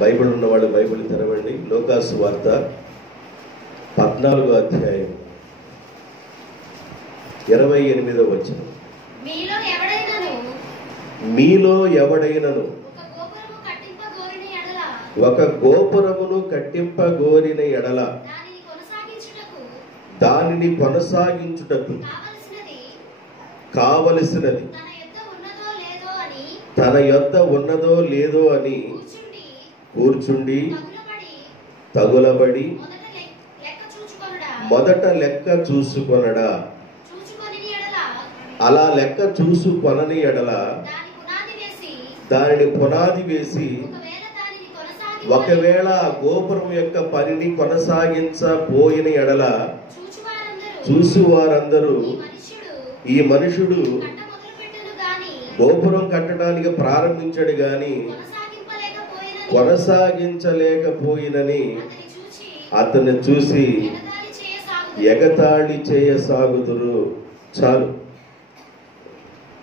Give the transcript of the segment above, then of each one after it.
Bible ఉన్నవాళ్ళు Bible తెరవండి. లూకాసు వార్త 14వ అధ్యాయం 28వ వచనం. మీలో ఎవడైనను ఒక గోపురమును కట్టింపగోరిన ఎడల దానిని కొనసాగించుటకు కావలసినది తన యొద్ద ఉన్నదో లేదో అని కూర్చుండి తగులబడి మొదట లెక్క చూసుకొనడా. అలా లెక్క చూసుకొనని ఎడల దానిని పునాది వేసి ఒకవేళ గోపురం యొక్క పనిని కొనసాగించబోయిన ఎడల చూసువారందరూ ఈ మనుషుడు గోపురం కట్టడానికి ప్రారంభించాడు గాని కొనసాగించలేకపోయినని అతన్ని చూసి ఎగతాళి చేయసాగుదురు. చాలు.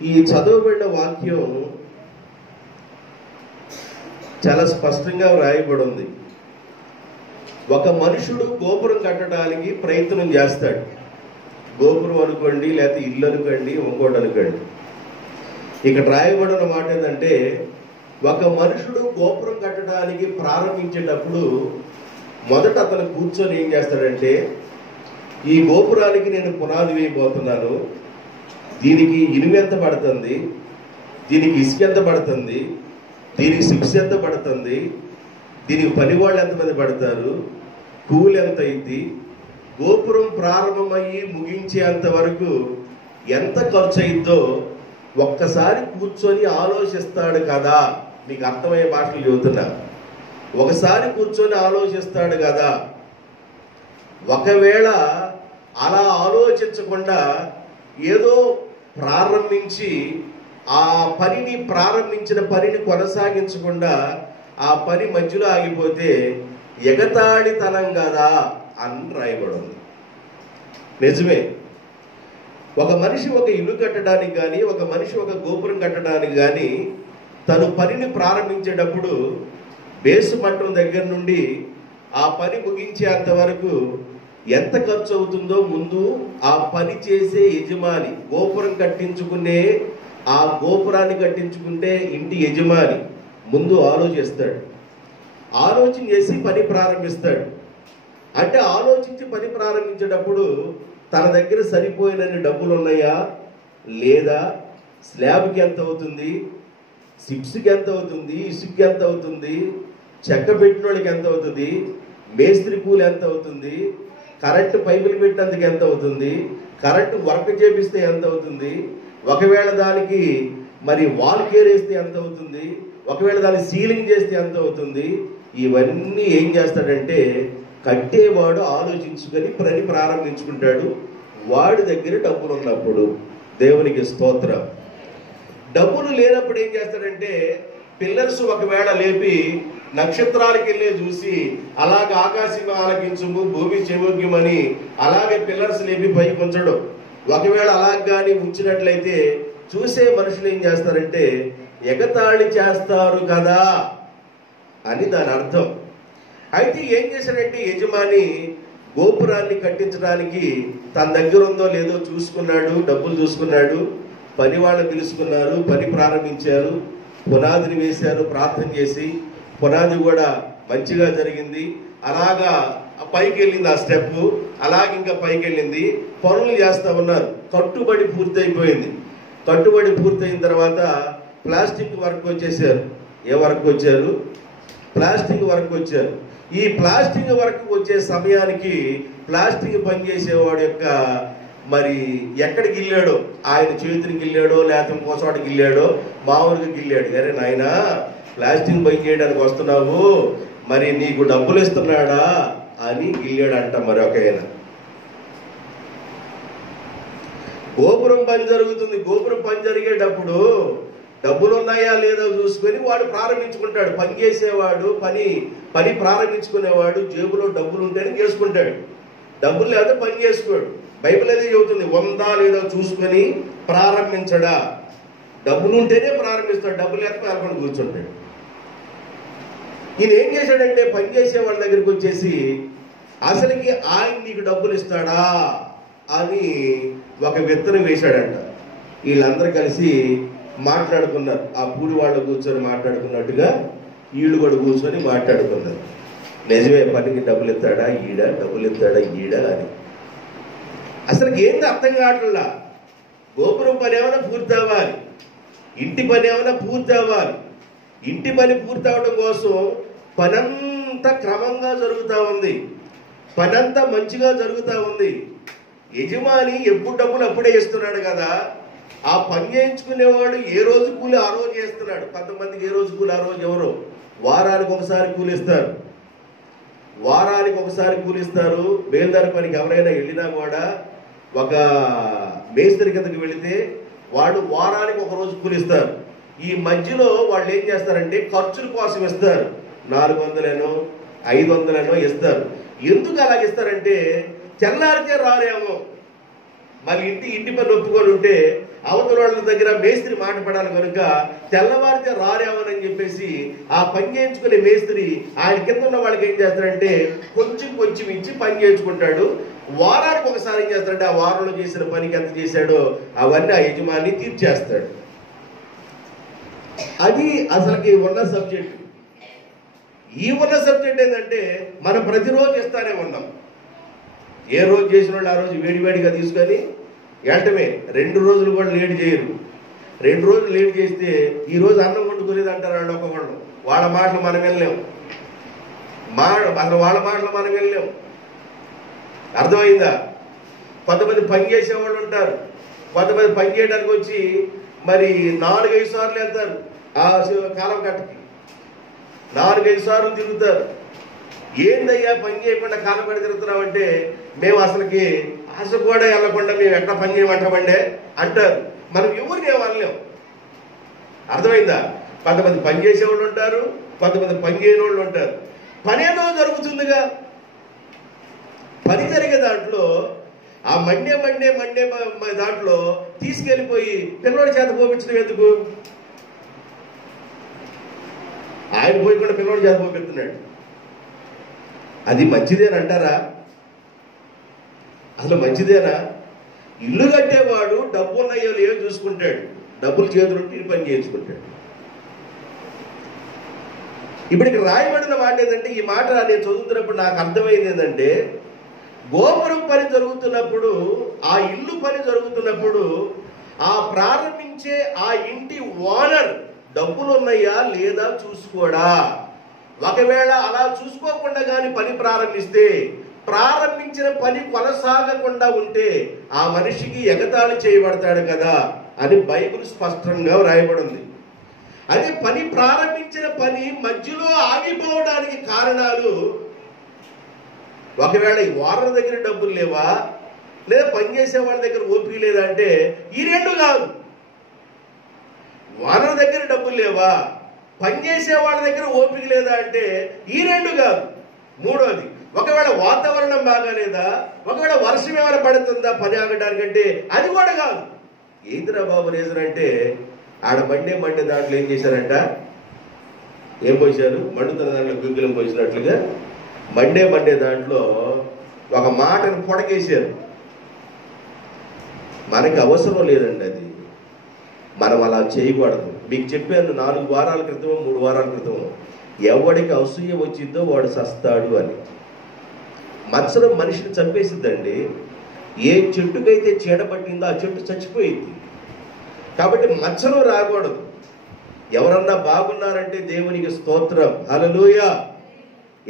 ఈ చదవబడిన వాక్యం చాలా స్పష్టంగా వ్రాయబడి ఉంది. ఒక మనుషుడు గోపురం కట్టడానికి ప్రయత్నం చేస్తాడు. గోపురం అనుకోండి, లేకపోతే ఇల్లు అనుకోండి, ఇంకోటి అనుకోండి. ఇక్కడ రాయబడిన మాట ఏంటంటే, ఒక మనుషుడు గోపురం కట్టడానికి ప్రారంభించేటప్పుడు మొదట అతను కూర్చొని ఏం చేస్తాడంటే, ఈ గోపురానికి నేను పునాది వేయబోతున్నాను, దీనికి ఇనుము ఎంత పడుతుంది, దీనికి ఇసుక ఎంత పడుతుంది, దీనికి శిక్ష ఎంత పడుతుంది, దీనికి పని వాళ్ళు ఎంతమంది పడతారు, కూలి ఎంత అయింది, గోపురం ప్రారంభమయ్యి ముగించేంత వరకు ఎంత ఖర్చు అయిందో ఒక్కసారి కూర్చొని ఆలోచిస్తాడు కదా. మీకు అర్థమయ్యే భాషలు చెబుతున్నా. ఒకసారి కూర్చొని ఆలోచిస్తాడు కదా. ఒకవేళ అలా ఆలోచించకుండా ఏదో ప్రారంభించి ఆ పనిని ప్రారంభించిన పనిని కొనసాగించకుండా ఆ పని మధ్యలో ఆగిపోతే ఎగతాళితనం కదా అని రాయబడింది. నిజమే. ఒక మనిషి ఒక ఇల్లు కట్టడానికి కానీ, ఒక మనిషి ఒక గోపురం కట్టడానికి కానీ తను పనిని ప్రారంభించేటప్పుడు బేసు మట్టం దగ్గర నుండి ఆ పని ముగించేంత వరకు ఎంత ఖర్చు అవుతుందో ముందు ఆ పని చేసే యజమాని, గోపురం కట్టించుకునే ఆ గోపురాన్ని కట్టించుకుంటే ఇంటి యజమాని ముందు ఆలోచిస్తాడు. ఆలోచన చేసి పని ప్రారంభిస్తాడు. అంటే ఆలోచించి పని ప్రారంభించేటప్పుడు తన దగ్గర సరిపోయినన్ని డబ్బులు ఉన్నాయా లేదా, స్లాబ్కి ఎంత అవుతుంది, సిప్స్కి ఎంత అవుతుంది, ఇసుక్కి ఎంత అవుతుంది, చెక్క పెట్టిన వాళ్ళకి ఎంత అవుతుంది, మేస్త్రి కూలి ఎంత అవుతుంది, కరెంటు పైపులు పెట్టినందుకు ఎంత అవుతుంది, కరెంటు వర్క్ చేపిస్తే ఎంత అవుతుంది, ఒకవేళ దానికి మరి వాల్ కేర్ వేస్తే ఎంత అవుతుంది, ఒకవేళ దాన్ని సీలింగ్ చేస్తే ఎంత అవుతుంది. ఇవన్నీ ఏం చేస్తాడంటే కట్టేవాడు ఆలోచించుకొని పని ప్రారంభించుకుంటాడు. వాడి దగ్గర డబ్బులు ఉన్నప్పుడు. దేవునికి స్తోత్రం. డబ్బులు లేనప్పుడు ఏం చేస్తాడంటే పిల్లర్స్ ఒకవేళ లేపి నక్షత్రాలకి వెళ్ళి చూసి అలాగే ఆకాశం ఆలకించుము భూమి చెమోగ్యమని అలాగే పిల్లర్స్ లేపి పైకి ఉంచడం. ఒకవేళ అలా కానీ ఉంచినట్లయితే చూసే మనుషులు ఏం చేస్తారంటే ఎగతాళి చేస్తారు కదా అని దాని అర్థం. అయితే ఏం చేశాడంటే యజమాని గోపురాన్ని కట్టించడానికి తన దగ్గర ఉందో లేదో చూసుకున్నాడు, డబ్బులు చూసుకున్నాడు, పని వాళ్ళని పిలుచుకున్నారు, పని ప్రారంభించారు, పునాదిని వేశారు ప్రార్థన చేసి. పునాది కూడా మంచిగా జరిగింది. అలాగా పైకి వెళ్ళింది ఆ స్టెప్, అలాగే ఇంకా పైకి వెళ్ళింది. పనులు చేస్తూ ఉన్నారు. కట్టుబడి పూర్తయిపోయింది. కట్టుబడి పూర్తయిన తర్వాత ప్లాస్టిక్ వర్క్ వచ్చేసారు. ఏ వర్క్ వచ్చారు? ప్లాస్టిక్ వర్క్ వచ్చారు. ఈ ప్లాస్టిక్ వర్క్ వచ్చే సమయానికి ప్లాస్టిక్ పనిచేసేవాడు యొక్క మరి ఎక్కడికి వెళ్ళాడో, ఆయన చేతికి వెళ్ళాడో లేకపోతే ఇంకోసాటికి వెళ్ళాడో, మామూలుగా వెళ్ళాడు. అరే నాయన, ప్లాస్టిక్ పని చేయడానికి వస్తున్నావు, మరి నీకు డబ్బులు ఇస్తున్నాడా అని గిల్లాడంట. మరి ఒక ఆయన గోపురం పని జరుగుతుంది. గోపురం పని జరిగేటప్పుడు డబ్బులు ఉన్నాయా లేదో చూసుకొని వాడు ప్రారంభించుకుంటాడు. పని చేసేవాడు పని ప్రారంభించుకునేవాడు జేబులో డబ్బులు ఉంటేనే చేసుకుంటాడు. డబ్బులు లేకపోతే పని చేసుకోడు. బైబిల్ అదే చెబుతుంది, ఉందా లేదో చూసుకొని ప్రారంభించడా. డబ్బులు ఉంటేనే ప్రారంభిస్తాడు, డబ్బులు లేకపోతే వెళ్ళకుండా కూర్చుంటాడు. ఈయన ఏం చేశాడంటే పని చేసే వాళ్ళ దగ్గరికి వచ్చేసి అసలుకి ఆయన నీకు డబ్బులు ఇస్తాడా అని ఒక విత్తనం వేశాడంట. వీళ్ళందరూ కలిసి మాట్లాడుకున్నారు. ఆ పూడి వాళ్ళు కూర్చొని మాట్లాడుకున్నట్టుగా వీళ్ళు కూడా కూర్చొని మాట్లాడుకున్నారు. నిజమే, పనికి డబ్బులు ఇస్తాడా ఈడ, డబ్బులు ఇస్తాడా ఈడ అని. అసలుకి ఏంది అర్థం కావట్లా. గోపురం పని ఏమైనా పూర్తి అవ్వాలి, ఇంటి పని ఏమైనా పూర్తి అవ్వాలి. ఇంటి పని పూర్తి అవడం కోసం పనంతా క్రమంగా జరుగుతూ ఉంది, పనంతా మంచిగా జరుగుతూ ఉంది. యజమాని ఎప్పుడు డబ్బులు అప్పుడే ఇస్తున్నాడు కదా. ఆ పని చేయించుకునేవాడు ఏ రోజు కూలి ఆ రోజు చేస్తున్నాడు. కొంతమందికి ఏ రోజు కూలి ఆ రోజు ఎవరో వారానికి ఒకసారి కూలిస్తారు, వారానికి ఒకసారి కూలిస్తారు. బేల్దారి పనికి ఎవరైనా వెళ్ళినా కూడా ఒక మేస్త్రి కిందకి వెళితే వాళ్ళు వారానికి ఒక రోజు కూలిస్తారు. ఈ మధ్యలో వాళ్ళు ఏం చేస్తారంటే ఖర్చుల కోసం ఇస్తారు, 400 500 ఇస్తారు. ఎందుకు అలాగ ఇస్తారంటే తెల్లారితే రారేమో, మళ్ళీ ఇంటి పని ఒప్పుకొని ఉంటే అవతల వాళ్ళ దగ్గర మేస్త్రి మాట పడాలి కనుక తెల్లవారితే రారేమోనని చెప్పేసి ఆ పని చేయించుకునే మేస్త్రి ఆయన కింద ఉన్న వాళ్ళకి ఏం చేస్తారంటే కొంచెం ఇచ్చి పని చేయించుకుంటాడు. వారానికి ఒకసారి ఏం చేస్తాడంటే ఆ వారంలో చేసిన పనికి ఎంత చేశాడో అవన్నీ ఆ యజమాని తీర్చేస్తాడు. అది అసలుకి ఉన్న సబ్జెక్ట్. ఈ ఉన్న సబ్జెక్ట్ ఏంటంటే మనం ప్రతిరోజు ఇస్తానే ఉన్నాం. ఏ రోజు చేసిన వాళ్ళు ఆ రోజు వేడివేడిగా తీసుకొని వెళ్ళటమే. 2 రోజులు కూడా లేట్ చేయరు. 2 రోజులు లేట్ చేస్తే ఈ రోజు అన్నం వండుకునేది అంటారు వాళ్ళు ఒక్కొక్కళ్ళు. వాళ్ళ మాటలు మనం వెళ్ళలేం, అసలు వాళ్ళ మాటలు మనం వెళ్ళలేం. అర్థమైందా? కొంతమంది పని చేసేవాళ్ళు ఉంటారు, కొంతమంది పని చేయడానికి వచ్చి మరి 4-5 సార్లు వెళ్తారు. ఆ కాలం కట్టకి 4-5 సార్లు తిరుగుతారు. ఏందయ్యా పని చేయకుండా కాలం కట్టి తిరుగుతున్నాం అంటే మేము అసలుకి ఆశ కూడా వెళ్ళకుండా మేము ఎట్లా పని చేయమంటామండే అంటారు. మనం ఎవరిని ఏమనలేం. అర్థమైందా? కొంతమంది పని చేసేవాళ్ళు ఉంటారు, కొంతమంది పని చేయని వాళ్ళు ఉంటారు. పని ఏదో జరుగుతుందిగా. పని జరిగే దాంట్లో ఆ మండే దాంట్లో తీసుకెళ్ళిపోయి పిల్లోడి చేత పోపించడం ఎందుకు? ఆయన పోయి కూడా పిల్లోడి చేత పోపిస్తున్నాడు. అది మంచిదేనంటారా? అసలు మంచిదేనా? ఇల్లు కట్టేవాడు డబ్బు ఉన్నాయో లేవో చూసుకుంటాడు, డబ్బులు చేతులుంటే పని చేయించుకుంటాడు. ఇప్పుడు ఇక్కడ రాయబడిన మాట ఏంటంటే, ఈ మాట నేను చదువుతున్నప్పుడు నాకు అర్థమైంది ఏంటంటే, గోపురం పని జరుగుతున్నప్పుడు, ఆ ఇల్లు పని జరుగుతున్నప్పుడు ఆ ప్రారంభించే ఆ ఇంటి ఓనర్ డబ్బులు ఉన్నాయా లేదా చూసుకోడా. ఒకవేళ అలా చూసుకోకుండా కానీ పని ప్రారంభిస్తే, ప్రారంభించిన పని కొనసాగకుండా ఉంటే ఆ మనిషికి ఎగతాళి చేయబడతాడు కదా అని బైబిల్ స్పష్టంగా వ్రాయబడింది. అదే పని ప్రారంభించిన పని మధ్యలో ఆగిపోవడానికి కారణాలు, ఒకవేళ ఈ ఓనర్ దగ్గర డబ్బులు లేవా, లేదా పనిచేసే వాళ్ళ దగ్గర ఓపిక లేదా అంటే ఈ 2 కాదు. ఓనర్ దగ్గర డబ్బులు లేవా, పనిచేసే వాళ్ళ దగ్గర ఓపిక లేదా అంటే ఈ 2 కాదు. మూడోది, ఒకవేళ వాతావరణం బాగాలేదా, ఒకవేళ వర్షం ఏమైనా పడుతుందా పని ఆగడానికంటే అది కూడా కాదు. ఏందిరా బాబు రీజన్ అంటే, ఆడ మండే దాంట్లో ఏం చేశారంట, ఏం పోసారు, మండుతున్న దాంట్లో గుగ్గిలం పోసినట్లుగా మండే దాంట్లో ఒక మాటను పొడకేశారు. మనకి అవసరం లేదండి అది, మనం అలా చేయకూడదు. మీకు చెప్పాను 4 వారాల క్రితం 3 వారాల క్రితం, ఎవడికి అసూయ వచ్చిందో వాడు సస్తాడు అని. మత్సరం మనిషిని చంపేసిద్దండి. ఏ చెట్టుకైతే చీడ పట్టిందో ఆ చెట్టు చచ్చిపోయింది. కాబట్టి మత్సరం రాకూడదు. ఎవరన్నా బాగున్నారంటే దేవునికి స్తోత్రం, హల్లెలూయా.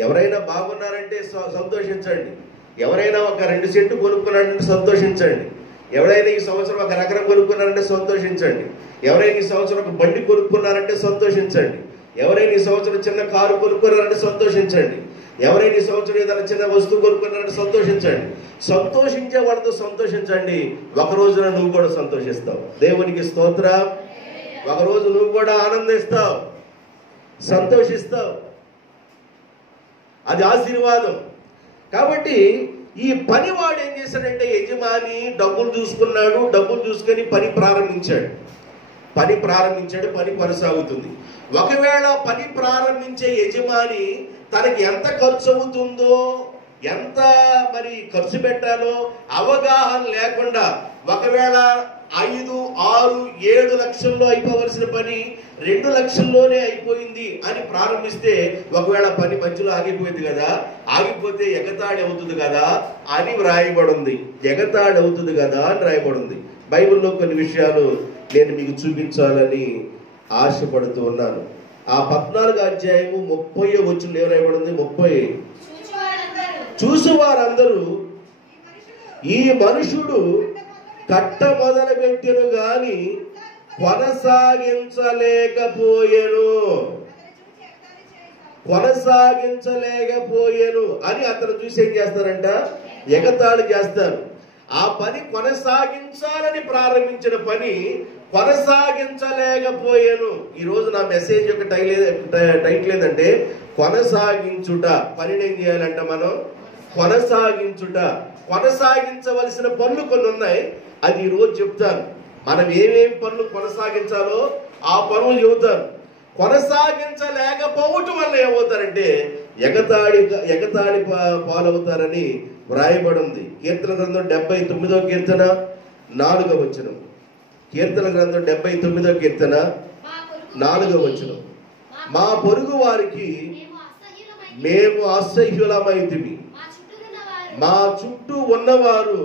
ఎవరైనా బాగున్నారంటే సంతోషించండి. ఎవరైనా ఒక 2 సెంట్లు కొనుక్కున్నారంటే సంతోషించండి. ఎవరైనా ఈ సంవత్సరం ఒక ఎకరం కొనుక్కున్నారంటే సంతోషించండి. ఎవరైనా ఈ సంవత్సరం ఒక బండి కొనుక్కున్నారంటే సంతోషించండి. ఎవరైనా ఈ సంవత్సరం చిన్న కారు కొనుక్కున్నారంటే సంతోషించండి. ఎవరైనా ఈ సంవత్సరం ఏదైనా చిన్న వస్తువు కొనుక్కున్నారంటే సంతోషించండి. సంతోషించే వాళ్ళతో సంతోషించండి. ఒక రోజున నువ్వు కూడా సంతోషిస్తావు. దేవునికి స్తోత్రం. ఒక రోజు నువ్వు కూడా ఆనందిస్తావు, సంతోషిస్తావు. అది ఆశీర్వాదం. కాబట్టి ఈ పనివాడు ఏం చేశాడంటే, యజమాని డబ్బులు చూసుకున్నాడు, డబ్బులు చూసుకొని పని ప్రారంభించాడు. పని కొనసాగుతుంది. ఒకవేళ పని ప్రారంభించే యజమాని తనకి ఎంత ఖర్చు అవుతుందో, ఎంత మరి ఖర్చు పెట్టాలో అవగాహన లేకుండా ఒకవేళ 5, 6, 7 లక్షల్లో అయిపోవలసిన పని 2 లక్షల్లోనే అయిపోయింది అని ప్రారంభిస్తే ఒకవేళ పని మధ్యలో ఆగిపోయింది కదా, ఆగిపోతే ఎగతాళి అవుతుంది కదా అని వ్రాయబడింది. ఎగతాళి అవుతుంది కదా అని రాయబడింది. బైబిల్లో కొన్ని విషయాలు నేను మీకు చూపించాలని ఆశపడుతూ ఉన్నాను. ఆ 14వ అధ్యాయము 30వ వచనం ఏం రాయబడింది? 30 చూసువారందరూ ఈ మనుషుడు కట్ట మొదలు పెట్టెను గాని కొనసాగించలేకపోయెను అని అతను చూసి ఏం చేస్తారంట? ఎగతాళి చేస్తారు. ఆ పని కొనసాగించాలని ప్రారంభించిన పని కొనసాగించలేకపోయాను. ఈ రోజు నా మెసేజ్ యొక్క టైటిల్ ఏంటంటే కొనసాగించుట. పనిని ఏం చేయాలంట? మనం కొనసాగించుట. కొనసాగించవలసిన పనులు కొన్ని ఉన్నాయి, అది ఈ రోజు చెప్తాను. మనం ఏమేమి పనులు కొనసాగించాలో ఆ పనులు చెబుతాను. కొనసాగించలేకపోవటం వల్ల ఏమవుతారంటే ఎగతాళి పాలవుతారని వ్రాయబడింది. కీర్తన గ్రంథం 79వ కీర్తన 4వ వచనం. కీర్తన గ్రంథం 79వ కీర్తన 4వ వచనం. మా పొరుగు వారికి మేము అసహ్యులమైతిమి, మా చుట్టూ ఉన్నవారు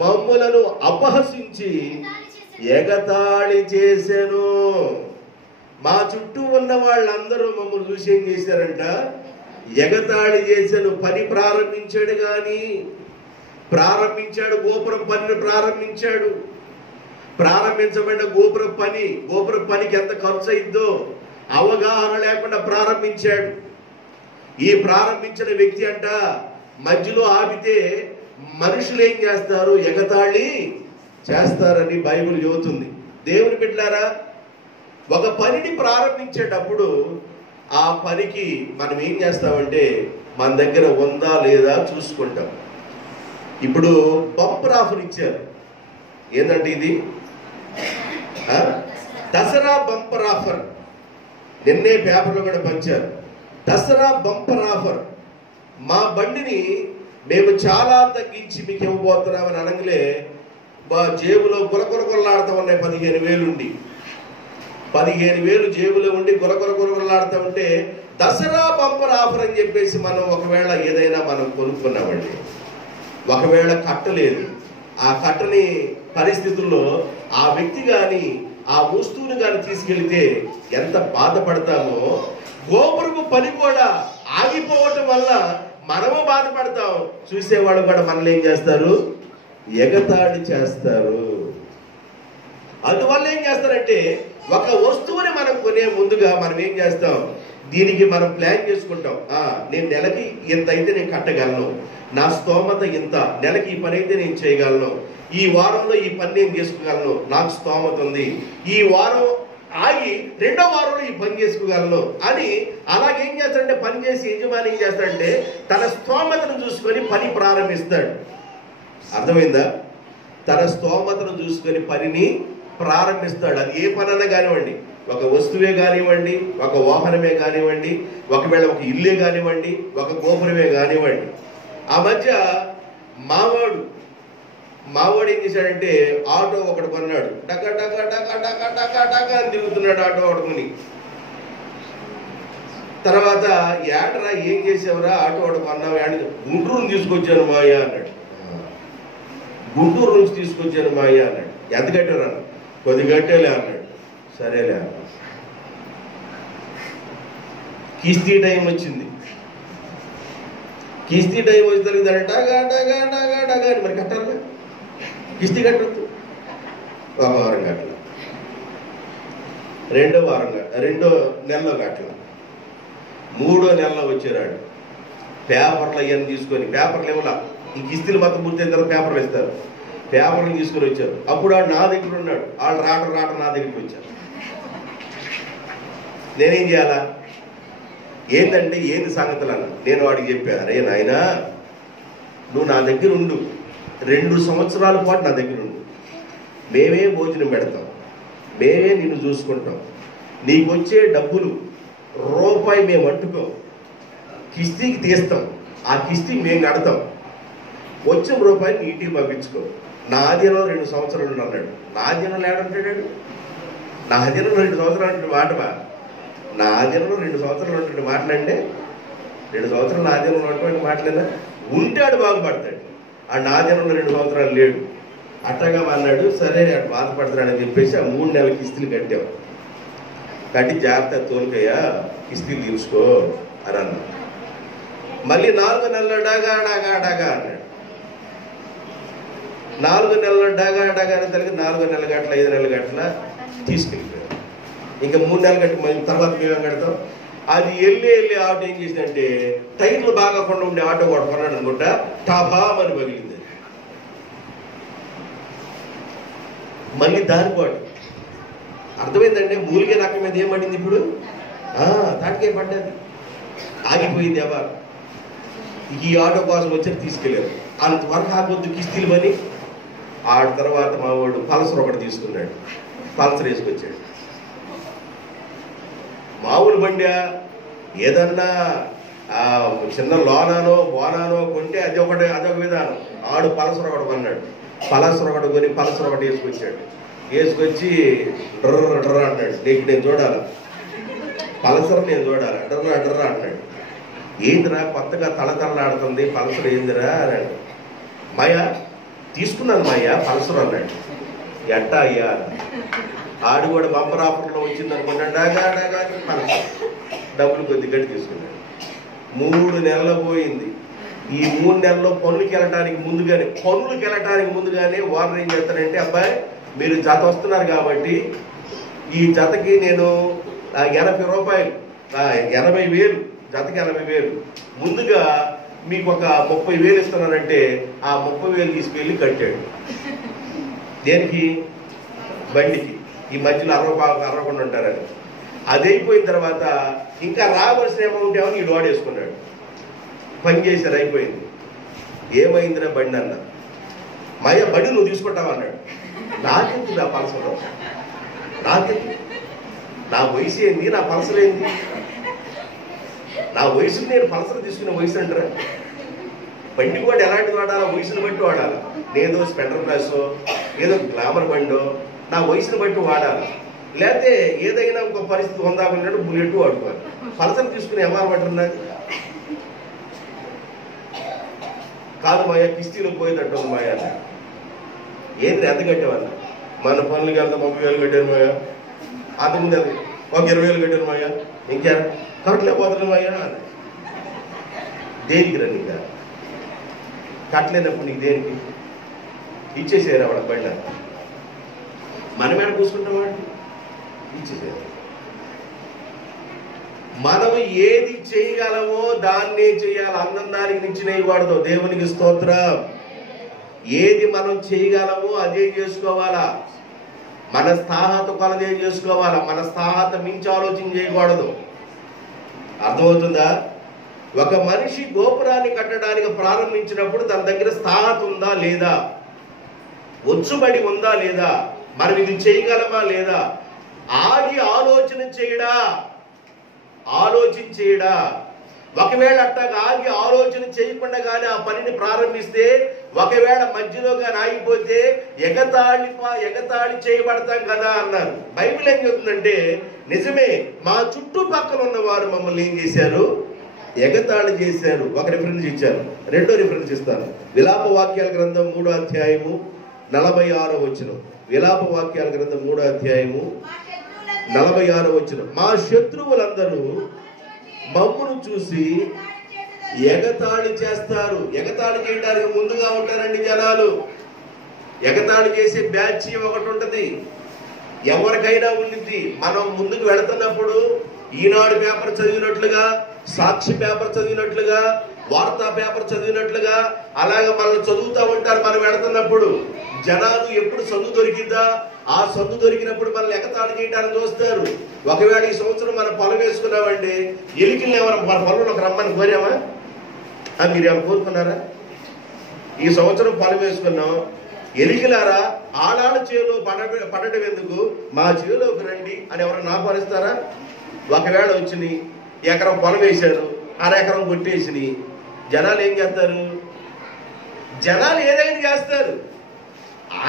మమ్ములను అపహసించి ఎగతాళి చేసెను. మా చుట్టూ ఉన్న వాళ్ళందరూ మమ్మల్ని చూసి ఏం చేశారంట? ఎగతాళి చేశాను. పని ప్రారంభించాడు కానీ గోపురం పనిని ప్రారంభించబడిన గోపురం పనికి ఎంత ఖర్చు అయిందో అవగాహన లేకుండా ప్రారంభించాడు. ఈ ప్రారంభించిన వ్యక్తి అంట మధ్యలో ఆపితే మనుషులు ఏం చేస్తారు? ఎగతాళి చేస్తారని బైబిల్ చెబుతుంది. దేవుని బిడ్డలారా, ఒక పనిని ప్రారంభించేటప్పుడు ఆ పనికి మనం ఏం చేస్తామంటే మన దగ్గర ఉందా లేదా చూసుకుంటాం. ఇప్పుడు బంపర్ ఆఫర్ ఇచ్చారు. ఏంటంటే ఇది దసరా బంపర్ ఆఫర్. నిన్నే పేపర్లో కూడా పంచారు. Dasara bumper offer. మా బండిని మేము చాలా తగ్గించి మీకు ఇవ్వబోతున్నామని అనగలే మా జేబులో గులగులలాడుతూ ఉన్నాయి 15,000 ఉండి. 15,000 జేబులో ఉండి గులగులలాడుతూ ఉంటే దసరా బంపర్ ఆఫర్ అని చెప్పేసి మనం ఒకవేళ ఏదైనా మనం కొనుక్కున్నామండి, ఒకవేళ కట్టలేదు, ఆ కట్టని పరిస్థితుల్లో ఆ వ్యక్తి కానీ ఆ వస్తువుని కానీ తీసుకెళ్తే ఎంత బాధపడతామో, గోపురపు పని కూడా ఆగిపోవటం వల్ల మనము బాధపడతాం. చూసేవాళ్ళు కూడా మనల్ని ఏం చేస్తారు? ఎగతాళి చేస్తారు. అందువల్ల ఏం చేస్తారంటే ఒక వస్తువుని మనం కొనే ముందుగా మనం ఏం చేస్తాం? దీనికి మనం ప్లాన్ చేసుకుంటాం. నేను నెలకి ఇంత అయితే నేను కట్టగలను, నా స్తోమత ఇంత, నెలకి ఈ పని అయితే నేను చేయగలను, ఈ వారంలో ఈ పని నేను చేసుకోగలను, నాకు స్తోమత ఉంది, ఈ వారం ఆగి 2వ వారంలో ఈ పని చేసుకోగలను అని అలాగేం చేస్తాడంటే పని చేసి యజమాని ఏం చేస్తాడంటే తన స్తోమతను చూసుకొని పని ప్రారంభిస్తాడు. అర్థమైందా? తన స్తోమతను చూసుకొని పనిని ప్రారంభిస్తాడు. అది ఏ పనన్నా కానివ్వండి, ఒక వస్తువే కానివ్వండి, ఒక వాహనమే కానివ్వండి, ఒకవేళ ఒక ఇల్లే కానివ్వండి, ఒక గోపురమే కానివ్వండి. ఆ మధ్య మావాడు ఏం చేశాడంటే ఆటో ఒకటి కొన్నాడు. టకా టకా టకా టకా టకా టకా అని తిరుగుతున్నాడు ఆటో ఒకటి. తర్వాత ఏటరా ఏం చేసావురా? ఆటో ఒకటి కొన్నావు. గుంటూరు తీసుకొచ్చాను మాయ అన్నాడు. గుంటూరు నుంచి తీసుకొచ్చాను మాయ అన్నాడు. ఎంత కట్టారా? కొద్ది కట్టేలే అన్నాడు. సరేలే అన్నాడు. కిస్తీ టైం వచ్చింది. కిస్తీ టైం వచ్చిన టగా టగా టగా టగా అని మరి కట్టాలి. కిస్తీ కట్టద్దు. ఒక వారం కట్టల, 2వ వారం 2వ నెలలో కట్టల, 3వ నెలలో వచ్చారాడు. పేపర్లు అవన్నీ తీసుకొని, పేపర్లు ఇవ్వాల, ఈ కిస్తీలు మొత్తం పూర్తయిన తర్వాత పేపర్లు ఇస్తారు, పేపర్లు తీసుకొని వచ్చారు. అప్పుడు వాడు నా దగ్గర ఉన్నాడు. వాళ్ళు రాట నా దగ్గరికి వచ్చారు. నేనేం చేయాలా? ఏంటంటే ఏంది సంగతులు అన్న. నేను వాడికి చెప్పాను, అరే నాయనా నువ్వు నా దగ్గర ఉండు, 2 సంవత్సరాల పాటు నా దగ్గర ఉండు, మేమే భోజనం పెడతాం, మేమే నిన్ను చూసుకుంటాం, నీకు వచ్చే డబ్బులు రూపాయి మేము అంటుకో, కిస్తీకి తీస్తాం, ఆ కిస్తీ మేము కడతాం, వచ్చిన రూపాయి నీ ఇంటికి పంపించుకో, నా ఆధీనంలో 2 సంవత్సరాలు అన్నాడు. నా ఆధీనంలో ఏడంటాడు? నా ఆధీనంలో 2 సంవత్సరాలు అంటే మాటవా? నా ఆధీనంలో 2 సంవత్సరాలు అంటే మాటలంటే 2 సంవత్సరాలు నా ఆధీనంలో ఉన్నటువంటి మాటలేనా? ఉంటాడు, బాగుపడతాడు. ఆ నా ఆధీనంలో 2 సంవత్సరాలు లేడు. అట్టగా అన్నాడు. సరే అటు బాధపడతాడని చెప్పేసి ఆ 3 నెలల కిస్తీలు కట్టావు. కట్టి జాగ్రత్త తోలుకయ్యా, కిస్తీలు తీసుకో అని అన్నాడు. మళ్ళీ 4 నెలల డగా డగా డగా అన్నాడు. 4 నెలల డగా డగా అని తల్లి 4 నెలల గట్ల 5 నెలల గట్ల తీసుకెళ్ళిపోయాడు. ఇంకా 3 నెలలు కట్టి మళ్ళీ తర్వాత మేమేం కడతాం. అది వెళ్ళి ఆటో ఏం చేసిందంటే టైర్లు బాగా కొండ ఉండే ఆటో కూడా కొన్నాడు అనుకుంటా, టాభామని పగిలింది. మళ్ళీ దారిపాటు అర్థమైందంటే మూలిగే రకం మీద ఏం పడింది ఇప్పుడు? తాటికే పడ్డది, ఆగిపోయింది. ఎవరు ఈ ఆటో కోసం వచ్చి తీసుకెళ్ళారు. అంతవరకు ఆగొద్దు కిస్తీలు పని. ఆ తర్వాత మా వాడు పల్సర్ ఒకటి తీసుకున్నాడు, పల్సర్ వేసుకొచ్చాడు. మామూలు బండి ఏదన్నా చిన్న లోనానో బోనానో కొంటే అదొక విధానం. ఆడు పల్సర్ ఒకటి కొన్నాడు, పల్సర్ ఒకటి కొని పల్సర్ ఒకటి వేసుకొచ్చాడు. వేసుకొచ్చి డ్రర్ డ్రర్ అంటాడు. నేను చూడాలా పల్సర్, నేను చూడాలా డ్రర్ డ్రర్ అంటాడు. ఏందిరా కొత్తగా తళతళలాడుతుంది పల్సర్ ఏందిరా అన్నాడు. మాయా తీసుకున్నాను మాయా పల్సర్ అన్నాడు. ఎట్టా అయ్యా? ఆడు కూడా బంపర్ ఆఫర్లో వచ్చింది అనుకుంటాడు. పల్సర్ డబ్బులు కొద్ది గట్టి తీసుకున్నాడు. 3 నెలలు పోయింది. ఈ 3 నెలల్లో పనులకి వెళ్ళటానికి ముందుగానే ఓనర్ ఏం చేస్తానంటే, అబ్బాయి మీరు జత వస్తున్నారు కాబట్టి ఈ జతకి నేను 80 రూపాయలు 80,000 జతకి 80,000 ముందుగా మీకు ఒక 30,000 ఇస్తున్నానంటే ఆ 30,000 తీసుకెళ్ళి కట్టాడు. దేనికి? బండికి. ఈ మధ్యలో అరవకుండా ఉంటారని. అది అయిపోయిన తర్వాత ఇంకా రావాల్సిన అమౌంట్ ఏమని ఈ లోడ్ వేసుకున్నాడు. పని చేశారు, అయిపోయింది. ఏమైందిరా బండి అన్న? మాయ బండి నువ్వు తీసుకుంటావు అన్నాడు. నాకెందుకు నా పల్సర్? నాకెందుకు? నా వయసు ఏంది? నా పల్సర్ ఏంది? నా వయసుని నేను పల్సర్ తీసుకునే వయసు అంటారా? బండి కూడా ఎలాంటిది వాడాలా? వయసుని బట్టి వాడాలా. నేదో స్పెండర్ ప్లస్ ఏదో గ్లామర్ బండో నా వయసుని బట్టి వాడాలి. లేకపోతే ఏదైనా ఒక పరిస్థితి ఉందామన్నట్టు బుల్లెట్ వాడుకోవాలి. పల్సర్ తీసుకుని ఎవరు పట్టున్నది కాదు. మాయా కిస్తీలో పోయేటట్టు ఉంది మాయా. ఏంది ఎంత కట్టేవాళ్ళ? మన పనులకి అంత 30,000 కట్టారు మాయా. అంతకుముందు అది ఒక 20,000 కట్టారు మాయా. ఇంకా కట్టలేకపోతున్నాను మాయా. దేనికి రా నీకు? కట్టలేనప్పుడు నీకు దేనికి? ఇచ్చేసేరా వాడు బయట. మనం ఏడ కూర్చుంటామండి? ఇచ్చేసేది. మనం ఏది చేయగలమో దాన్నే చేయాలి. అందం దానికి నిచ్చినవి వాడదు. దేవునికి స్తోత్రం. ఏది మనం చేయగలమో అదే చేసుకోవాలా. మన స్థాహత కొలదే చేసుకోవాలా. మన స్థాహత మించి ఆలోచన చేయకూడదు. అర్థమవుతుందా? ఒక మనిషి గోపురాన్ని కట్టడానికి ప్రారంభించినప్పుడు తన దగ్గర స్థాహత ఉందా లేదా, వచ్చుబడి ఉందా లేదా, మనం ఇది చేయగలమా లేదా, ఆగి ఆలోచించేయడా. ఒకవేళ అట్టగా ఆగి ఆలోచన చేయకుండా కానీ ఆ పనిని ప్రారంభిస్తే, ఒకవేళ మధ్యలో కానీ ఆగిపోతే ఎగతాళి చేయబడతాం కదా అన్నారు. బైబిల్ ఏం చెప్తుందంటే, నిజమే, మా చుట్టుపక్కల ఉన్నవారు మమ్మల్ని ఏం చేశారు? ఎగతాళి చేశారు. ఒక రిఫరెన్స్ ఇచ్చారు. రెండో రిఫరెన్స్ ఇస్తాను. విలాప వాక్యాల గ్రంథం 3వ అధ్యాయము 46వ వచనం. విలాప వాక్యాల గ్రంథం 3వ అధ్యాయము 46వ వచనం. మా శత్రువులందరూ మమ్మును చూసి ఎగతాళి చేస్తారు. ఎగతాళి చేయడానికి ముందుగా ఉంటారండి జనాలు. ఎగతాళి చేసే బ్యాచ్ ఒకటి ఉంటది, ఎవరికైనా ఉండిద్ది. మనం ముందుకు వెళుతున్నప్పుడు ఈనాడు పేపర్ చదివినట్లుగా, సాక్షి పేపర్ చదివినట్లుగా, వార్తా పేపర్ చదివినట్లుగా అలాగే మనల్ని చదువుతూ ఉంటారు. మనం వెళుతున్నప్పుడు జనాలు ఎప్పుడు సందు దొరికిందా, ఆ సందు దొరికినప్పుడు మనల్ని ఎగతాళి చేయడానికి చూస్తారు. ఒకవేళ ఈ సంవత్సరం మనం పొలం వేసుకున్నామండి, ఎలికల్ని ఎవరు మన పొలంలోకి రమ్మని కోరామా? మీరు ఏమైనా కోరుకున్నారా? ఈ సంవత్సరం పొలం వేసుకున్నాం, ఎలికలారా ఆడాళ్ళ చేలో పడటం ఎందుకు, మా చేలోకి రండి అని ఎవరైనా ఆహ్వానిస్తారా? ఒకవేళ వచ్చి ఎకరం పొలం వేశారు, అరెకరం కొట్టేసి జనాలు ఏం చేస్తారు? జనాలు ఏదైనా చేస్తారు.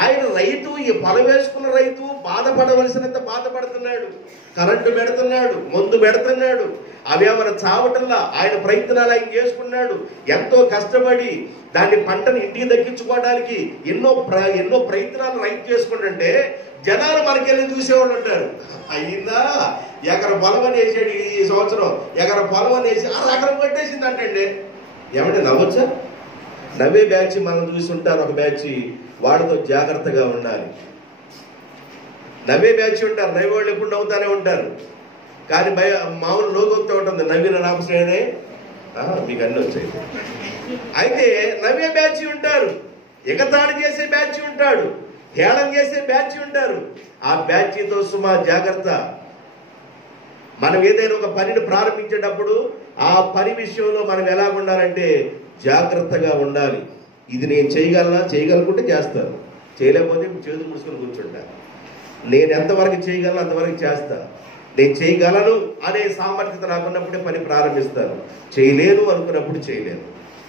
ఆయన రైతు, ఈ పొలం వేసుకున్న రైతు బాధపడవలసినంత బాధపడుతున్నాడు. కరెంటు పెడుతున్నాడు, మందు పెడుతున్నాడు, అవేమైనా చావటంలా ఆయన ప్రయత్నాలు ఆయన చేసుకున్నాడు. ఎంతో కష్టపడి దాన్ని పంటను ఇంటికి దక్కించుకోవడానికి ఎన్నో ప్రయత్నాలు రైతు చేసుకుంటుంటే జనాలు మనకెళ్ళి చూసేవాళ్ళు ఉంటారు. అయ్యిందా, ఎకరం పొలం అని వేసాడు ఈ సంవత్సరం, ఎకరం పొలం అని వేసి ఎకరం కొట్టేసింది అంటండి. ఏమంటే నవ్వచ్చా? నవ్వే బ్యాచ్ మనం చూసి ఉంటారు. ఒక బ్యాచ్, వాడితో జాగ్రత్తగా ఉండాలి. నవ్వే బ్యాచ్ ఉంటారు, నవ్వేవాళ్ళు ఎప్పుడు నవ్వుతానే ఉంటారు. కానీ మామూలు లోకంతో ఉంటుంది, నవ్విన నామశ్రేణే మీకు అన్నీ వచ్చాయి. అయితే నవ్వే బ్యాచ్ ఉంటారు, ఎగతాళి చేసే బ్యాచ్ ఉంటాడు, హేళన చేసే బ్యాచ్ ఉంటారు. ఆ బ్యాచ్తో సుమా జాగ్రత్త. మనం ఏదైనా ఒక పనిని ప్రారంభించేటప్పుడు ఆ పని విషయంలో మనం ఎలా ఉండాలంటే జాగ్రత్తగా ఉండాలి. ఇది నేను చేయగలనుకుంటే చేస్తాను, చేయలేకపోతే చేతులు మూసుకొని కూర్చుంటా. నేను ఎంతవరకు చేయగలను అంతవరకు చేస్తా. నేను చేయగలను అనే సామర్థ్యత నాకున్నప్పుడే పని ప్రారంభిస్తాను, చేయలేను అనుకున్నప్పుడు చేయలేను.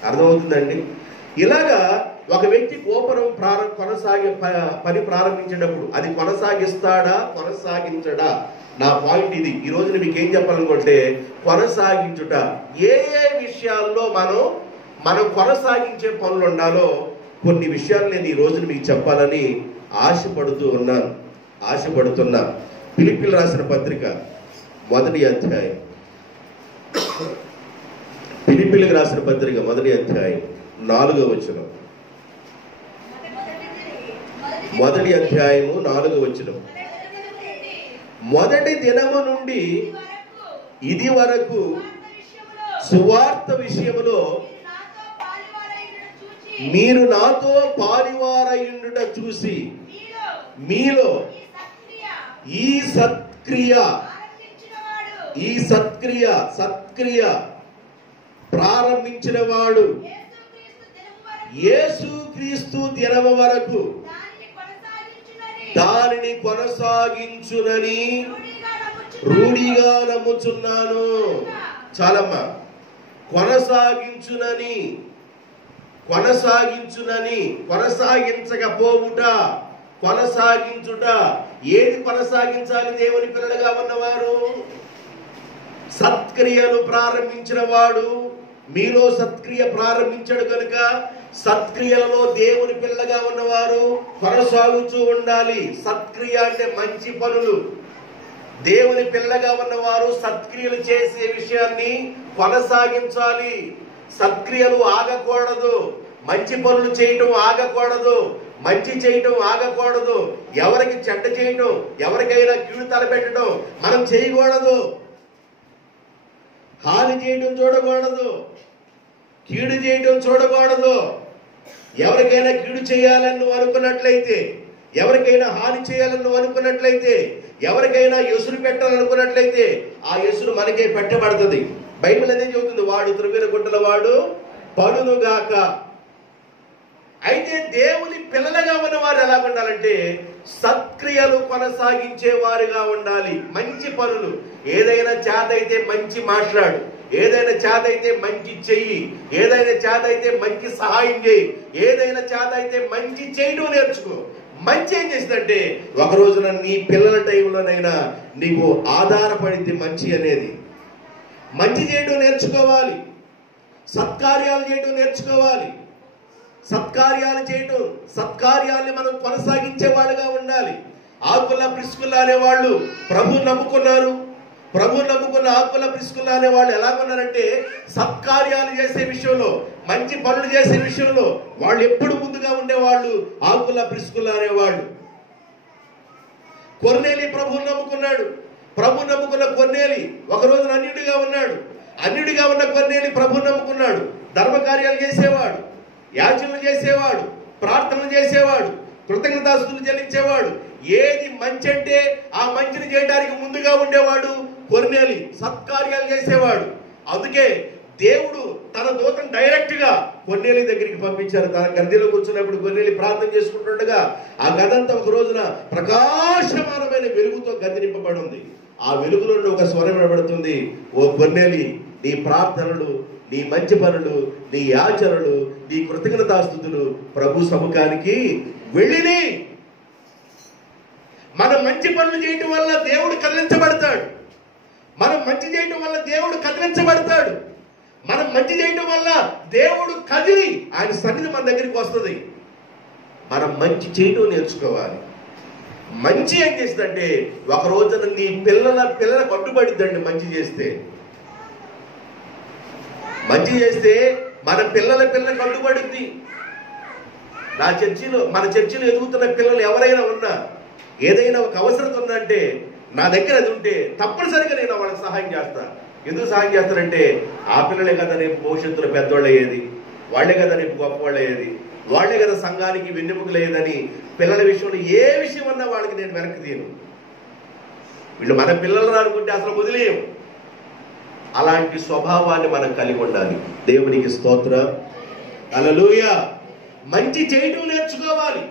అర్థమవుతుందండి? ఇలాగా ఒక వ్యక్తి గోపురం పని ప్రారంభించేటప్పుడు అది కొనసాగిస్తాడా, కొనసాగించడా? నా పాయింట్ ఇది. ఈ రోజున మీకు ఏం చెప్పాలనుకుంటే కొనసాగించుట. ఏ ఏ విషయాల్లో మనం కొనసాగించే పనులు ఉండాలో కొన్ని విషయాలు నేను ఈ రోజున మీకు చెప్పాలని ఆశపడుతున్నా. ఫిలిప్పీయులకు రాసిన పత్రిక 1వ అధ్యాయం, ఫిలిప్పీయులకు రాసిన పత్రిక 1వ అధ్యాయం 4వ వచనం. 1వ అధ్యాయము 4వ వచనం. మొదటి దినము నుండి ఇది వరకు సువార్త విషయములో మీరు నాతో పాలివారయుండుట చూసి మీలో ఈ సత్క్రియ ప్రారంభించిన వాడు యేసుక్రీస్తు దినము వరకు దానిని కొనసాగించునని రూఢిగా నమ్ముచున్నాను. చాలమ్మా. కొనసాగించునని కొనసాగించకపోవుట, కొనసాగించుట. ఏది కొనసాగించాలి? దేవుని పిల్లలుగా ఉన్నవారు సత్క్రియలు ప్రారంభించిన వాడు మీలో సత్క్రియ ప్రారంభించాడు కనుక సత్క్రియలలో దేవుని పిల్లగా ఉన్నవారు కొనసాగుతూ ఉండాలి. సత్క్రియ అంటే మంచి పనులు. దేవుని పిల్లగా ఉన్నవారు సత్క్రియలు చేసే విషయాన్ని కొనసాగించాలి. సత్క్రియలు ఆగకూడదు. మంచి పనులు చేయటం ఆగకూడదు. మంచి చేయటం ఆగకూడదు. ఎవరికి చెడ్డ చేయటం, ఎవరికైనా కీడు తలపెట్టడం మనం చేయకూడదు. హాని చేయటం చూడకూడదు, కీడు చేయటం చూడకూడదు. ఎవరికైనా కీడు చేయాలని నువ్వు అనుకున్నట్లయితే, ఎవరికైనా హాని చేయాలని నువ్వు అనుకున్నట్లయితే, ఎవరికైనా ఎసురు పెట్టాలనుకున్నట్లయితే ఆ ఎసురు మనకే పెట్టబడుతుంది. బైబిల్ అదే చెబుతుంది, వాడు త్రివ్విన గుట్టల వాడు పడునుగాక. అయితే దేవుని పిల్లలుగా ఉన్న వారు ఎలా ఉండాలంటే సత్క్రియలు కొనసాగించే వారుగా ఉండాలి. మంచి పనులు, ఏదైనా చేత అయితే మంచి మాట్లాడు, ఏదైనా చేత అయితే మంచి చెయ్యి, ఏదైనా చేత అయితే మంచి సహాయం చేయి, ఏదైనా చేత అయితే మంచి చేయడం నేర్చుకో. మంచి ఏం చేసిందంటే ఒక రోజున నీ పిల్లల టైంలోనైనా నీకు ఆధారపడింది మంచి అనేది. మంచి చేయడం నేర్చుకోవాలి, సత్కార్యాలు చేయడం నేర్చుకోవాలి. సత్కార్యాల్ని మనం కొనసాగించే వాళ్ళుగా ఉండాలి. ఆకుల ప్రిస్కుల్లా అనేవాళ్ళు ప్రభు నమ్ముకున్నారు. ప్రభు నమ్ముకున్న ఆకుల ప్రిస్కుల్లా అనేవాళ్ళు ఎలా ఉన్నారంటే సత్కార్యాలు చేసే విషయంలో, మంచి పనులు చేసే విషయంలో వాళ్ళు ఎప్పుడు ముందుగా ఉండేవాళ్ళు. ఆకుల ప్రిస్కుల్లా అనేవాళ్ళు. కొర్నేలి ప్రభు నమ్ముకున్నాడు. ప్రభు నమ్ముకున్న కొర్నేలి ఒక రోజున అన్యుడిగా ఉన్నాడు. అన్యుడిగా ఉన్న కొర్నేలి ప్రభు నమ్ముకున్నాడు. ధర్మకార్యాలు చేసేవాడు, యాచనలు చేసేవాడు, ప్రార్థనలు చేసేవాడు, కృతజ్ఞతాస్తుతులు చెల్లించేవాడు. ఏది మంచి అంటే ఆ మంచిని చేయడానికి ముందుగా ఉండేవాడు కొర్నేలి. సత్కార్యాలు చేసేవాడు. అందుకే దేవుడు తన దూతను డైరెక్ట్ గా కొర్నేలి దగ్గరికి పంపించారు. తన గదిలో కూర్చున్నప్పుడు కొర్నేలి ప్రార్థన చేసుకుంటుండగా ఆ గదంతా ఒక రోజున ప్రకాశమానమైన వెలుగుతో గది నింపబడి ఉంది. ఆ వెలుగులో ఒక స్వరం వినబడుతుంది, ఓ కొర్నేలి, నీ ప్రార్థనలు, నీ మంచి పనులు, నీ యాచనలు, నీ కృతజ్ఞతాస్తుతులు ప్రభు సముఖానికి వెళ్ళిని. మనం మంచి పనులు చేయటం వల్ల దేవుడు కదిలించబడతాడు. మనం మంచి చేయటం వల్ల దేవుడు కదిలించబడతాడు. మనం మంచి చేయటం వల్ల దేవుడు కదిలి ఆయన సన్నిధి మన దగ్గరికి వస్తుంది. మనం మంచి చేయటం నేర్చుకోవాలి. మంచి ఏం చేస్తుందంటే ఒక రోజున నీ పిల్లల కట్టుబడిద్దండి. మంచి చేస్తే మన పిల్లల కట్టుబడిద్ది. మన చర్చిలో ఎదుగుతున్న పిల్లలు ఎవరైనా ఉన్నా, ఏదైనా ఒక అవసరం ఉందంటే నా దగ్గర అది ఉంటే తప్పనిసరిగా నేను వాళ్ళకి సహాయం చేస్తాను. ఎందుకు సహాయం చేస్తానంటే ఆ పిల్లలే కదా రేపు భవిష్యత్తులో పెద్దవాళ్ళు అయ్యేది, వాళ్లే కదా రేపు గొప్పవాళ్ళు అయ్యేది, వాళ్లే కదా సంఘానికి వెన్నెముక లేదని పిల్లల విషయంలో ఏ విషయం అన్నా వాళ్ళకి నేను వెనక్కి తీయను. వీళ్ళు మన పిల్లలను అనుకుంటే అసలు వదిలేయం. అలాంటి స్వభావాన్ని మనం కలిగి ఉండాలి. దేవునికి స్తోత్రం, హల్లెలూయా. మంచి చేయటం నేర్చుకోవాలి,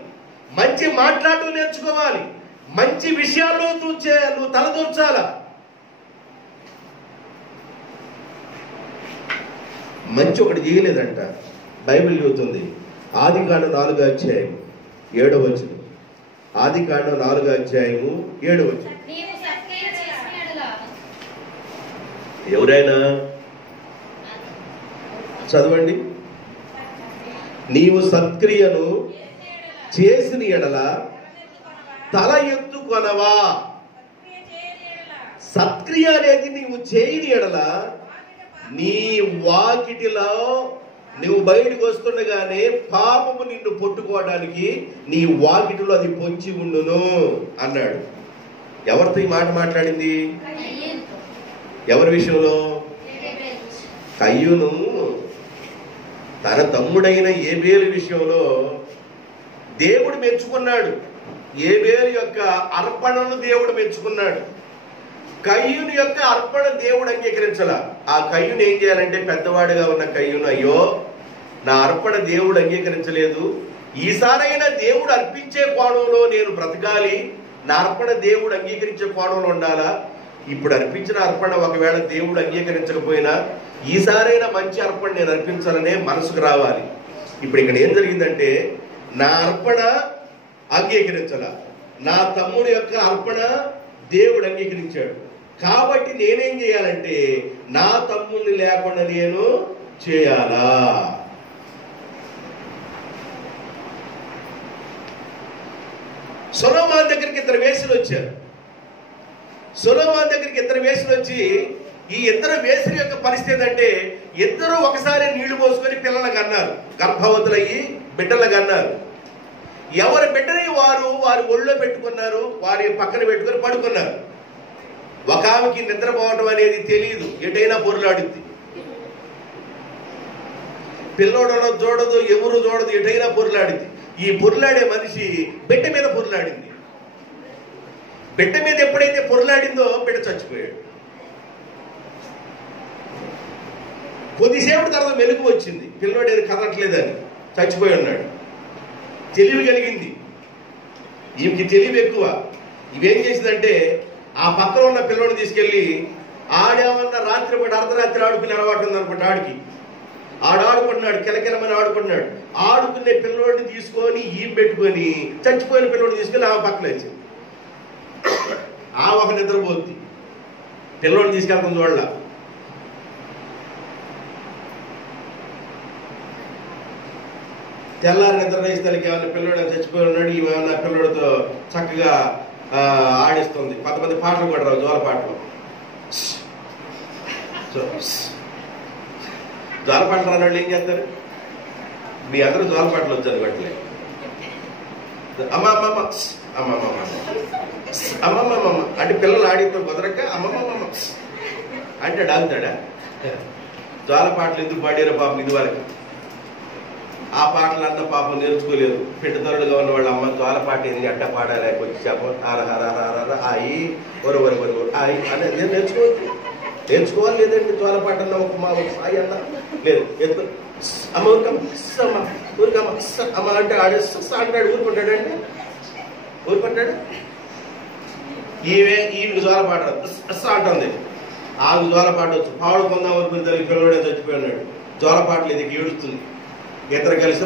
మంచి మాట్లాడటం నేర్చుకోవాలి, మంచి విషయాల్లో నువ్వు తలదూర్చాల. మంచి ఒకటి చేయలేదంట. బైబిల్ చెబుతుంది ఆదికాండం 4వ అధ్యాయం 7వ వచనం. ఆదికాండం 4వ అధ్యాయము 7వ వచనం. ఎవరైనా చదవండి. నీవు సత్క్రియను చేసిన ఎడల తల ఎత్తుకొనవా. సత్క్రియ అనేది నీవు చేయని ఎడల నీ వాకిటిలో నువ్వు బయటకు వస్తుండగానే పాపము నిన్ను పట్టుకోవడానికి నీ వాకిటిలో అది పొంచి ఉండును అన్నాడు. ఎవరితో ఈ మాట మాట్లాడింది? ఎవరి విషయంలో? కయ్యూను తన తమ్ముడైన ఏబేలు విషయంలో దేవుడు మెచ్చుకున్నాడు. ఏబేలు యొక్క అర్పణను దేవుడు మెచ్చుకున్నాడు. కయ్యూను యొక్క అర్పణ దేవుడు అంగీకరించాల. ఆ కయ్యూను ఏం చేయాలంటే, పెద్దవాడుగా ఉన్న కయ్యూను, అయ్యో నా అర్పణ దేవుడు అంగీకరించలేదు, ఈసారైనా దేవుడు అర్పించే కోణంలో నేను బ్రతకాలి, నా అర్పణ దేవుడు అంగీకరించే కోణంలో ఉండాలా. ఇప్పుడు అర్పించిన అర్పణ ఒకవేళ దేవుడు అంగీకరించకపోయినా ఈసారైనా మంచి అర్పణ నేను అర్పించాలనే మనసుకు రావాలి. ఇప్పుడు ఇక్కడ ఏం జరిగిందంటే, నా అర్పణ అంగీకరించాల, నా తమ్ముడి యొక్క అర్పణ దేవుడు అంగీకరించాడు. కాబట్టి నేనేం చేయాలంటే నా తమ్ముడిని లేకుండా నేను చేయాలా. సొలొమోను దగ్గరికి ఇద్దరు వేసులు వచ్చారు. సొలొమోను దగ్గరికి ఇద్దరు వేసులు వచ్చి, ఈ ఇద్దరు వేసుల యొక్క పరిస్థితి అంటే ఇద్దరు ఒకసారి నీళ్లు పోసుకొని పిల్లలకు అన్నారు, గర్భవతులయ్యి బిడ్డలకు అన్నారు. ఎవరి బిడ్డని వారి ఒళ్ళో పెట్టుకున్నారు, వారి పక్కన పెట్టుకొని పడుకున్నారు. ఒక ఆమెకి నిద్రపోవడం అనేది తెలియదు, ఎటైనా పొరులాడుద్ది. పిల్లోడనో చూడదు, ఎవరు చూడదు, ఎటైనా పొరులాడింది. ఈ పొరులాడే మనిషి బిడ్డ మీద పొరులాడింది. బిడ్డ మీద ఎప్పుడైతే పొరులాడిందో బిడ్డ చచ్చిపోయాడు. కొద్దిసేపటి తర్వాత మెలుగు వచ్చింది, పిల్లోడు ఏది కదలట్లేదని, చచ్చిపోయి ఉన్నాడు. తెలివి కలిగింది, ఈమెకి తెలివి ఎక్కువ. ఇవేం చేసిందంటే ఆ పక్కన ఉన్న పిల్లోడిని తీసుకెళ్లి, ఆడేమన్నా రాత్రిపూట అర్ధరాత్రి ఆడుకునే అలవాటు ఉందనుకుంటే ఆడుకుంటున్నాడు, కిలకిలమని ఆడుకుంటున్నాడు. ఆడుకునే పిల్లోడిని తీసుకొని ఈమె పెట్టుకొని చచ్చిపోయిన పిల్లోడిని తీసుకొని ఆమె పక్కన వేసింది. ఆ ఒక నిద్రపోద్ది, పిల్లోడిని తీసుకెళ్తుంది వాళ్ళ. తెల్లారి నిద్ర వేసి తనకి ఏమన్నా పిల్లోడు చచ్చిపోయి ఉన్నాడు, ఈమె పిల్లోడితో చక్కగా ఆడిస్తుంది. కొంతమంది పాటలు కూడా రావు, జోల పాటలు. జోల పాటలు రాని వాళ్ళు ఏం చేస్తారు? మీ అందరూ జోల పాటలు వచ్చారు బట్టలే. అమ్మమ్మ అమ్మమ్మ అమ్మమ్మ అంటే పిల్లలు ఆడితో కుదరక అమ్మమ్మ అంటే ఆగుతాడా? జోల పాటలు ఎందుకు పాడారో పాపం ఇది వరకు. ఆ పాటలన్న పాపం నేర్చుకోలేదు. పెట్టుదరుడుగా ఉన్న వాళ్ళ అమ్మ జోల పాట ఏంది అట్ట పాడాలి, వచ్చి చెప్ప ఆరహర ఆయి ఒరు ఒరు ఒరు ఆయి అనేది నేర్చుకోవచ్చు. నేర్చుకోవాలి లేదండి జోలపాట అన్న ఒక సాయి అన్న లేదు ఎత్తుకో అమ్మ ఊరికమ్మ ఊరికమ్మ అమ్మ అంటే ఆడు అంటాడు ఊరుకుంటాడండి ఊరుకుంటాడు. ఈమె జోలపాట అంటుంది ఆమె జోలపాట వచ్చు పాడుకుందాం ఊరుకుని తల్లి పిల్లడే చచ్చిపోయినాడు జోలపాటలు ఇది ఏడుస్తుంది. ఇద్దరు కలిసి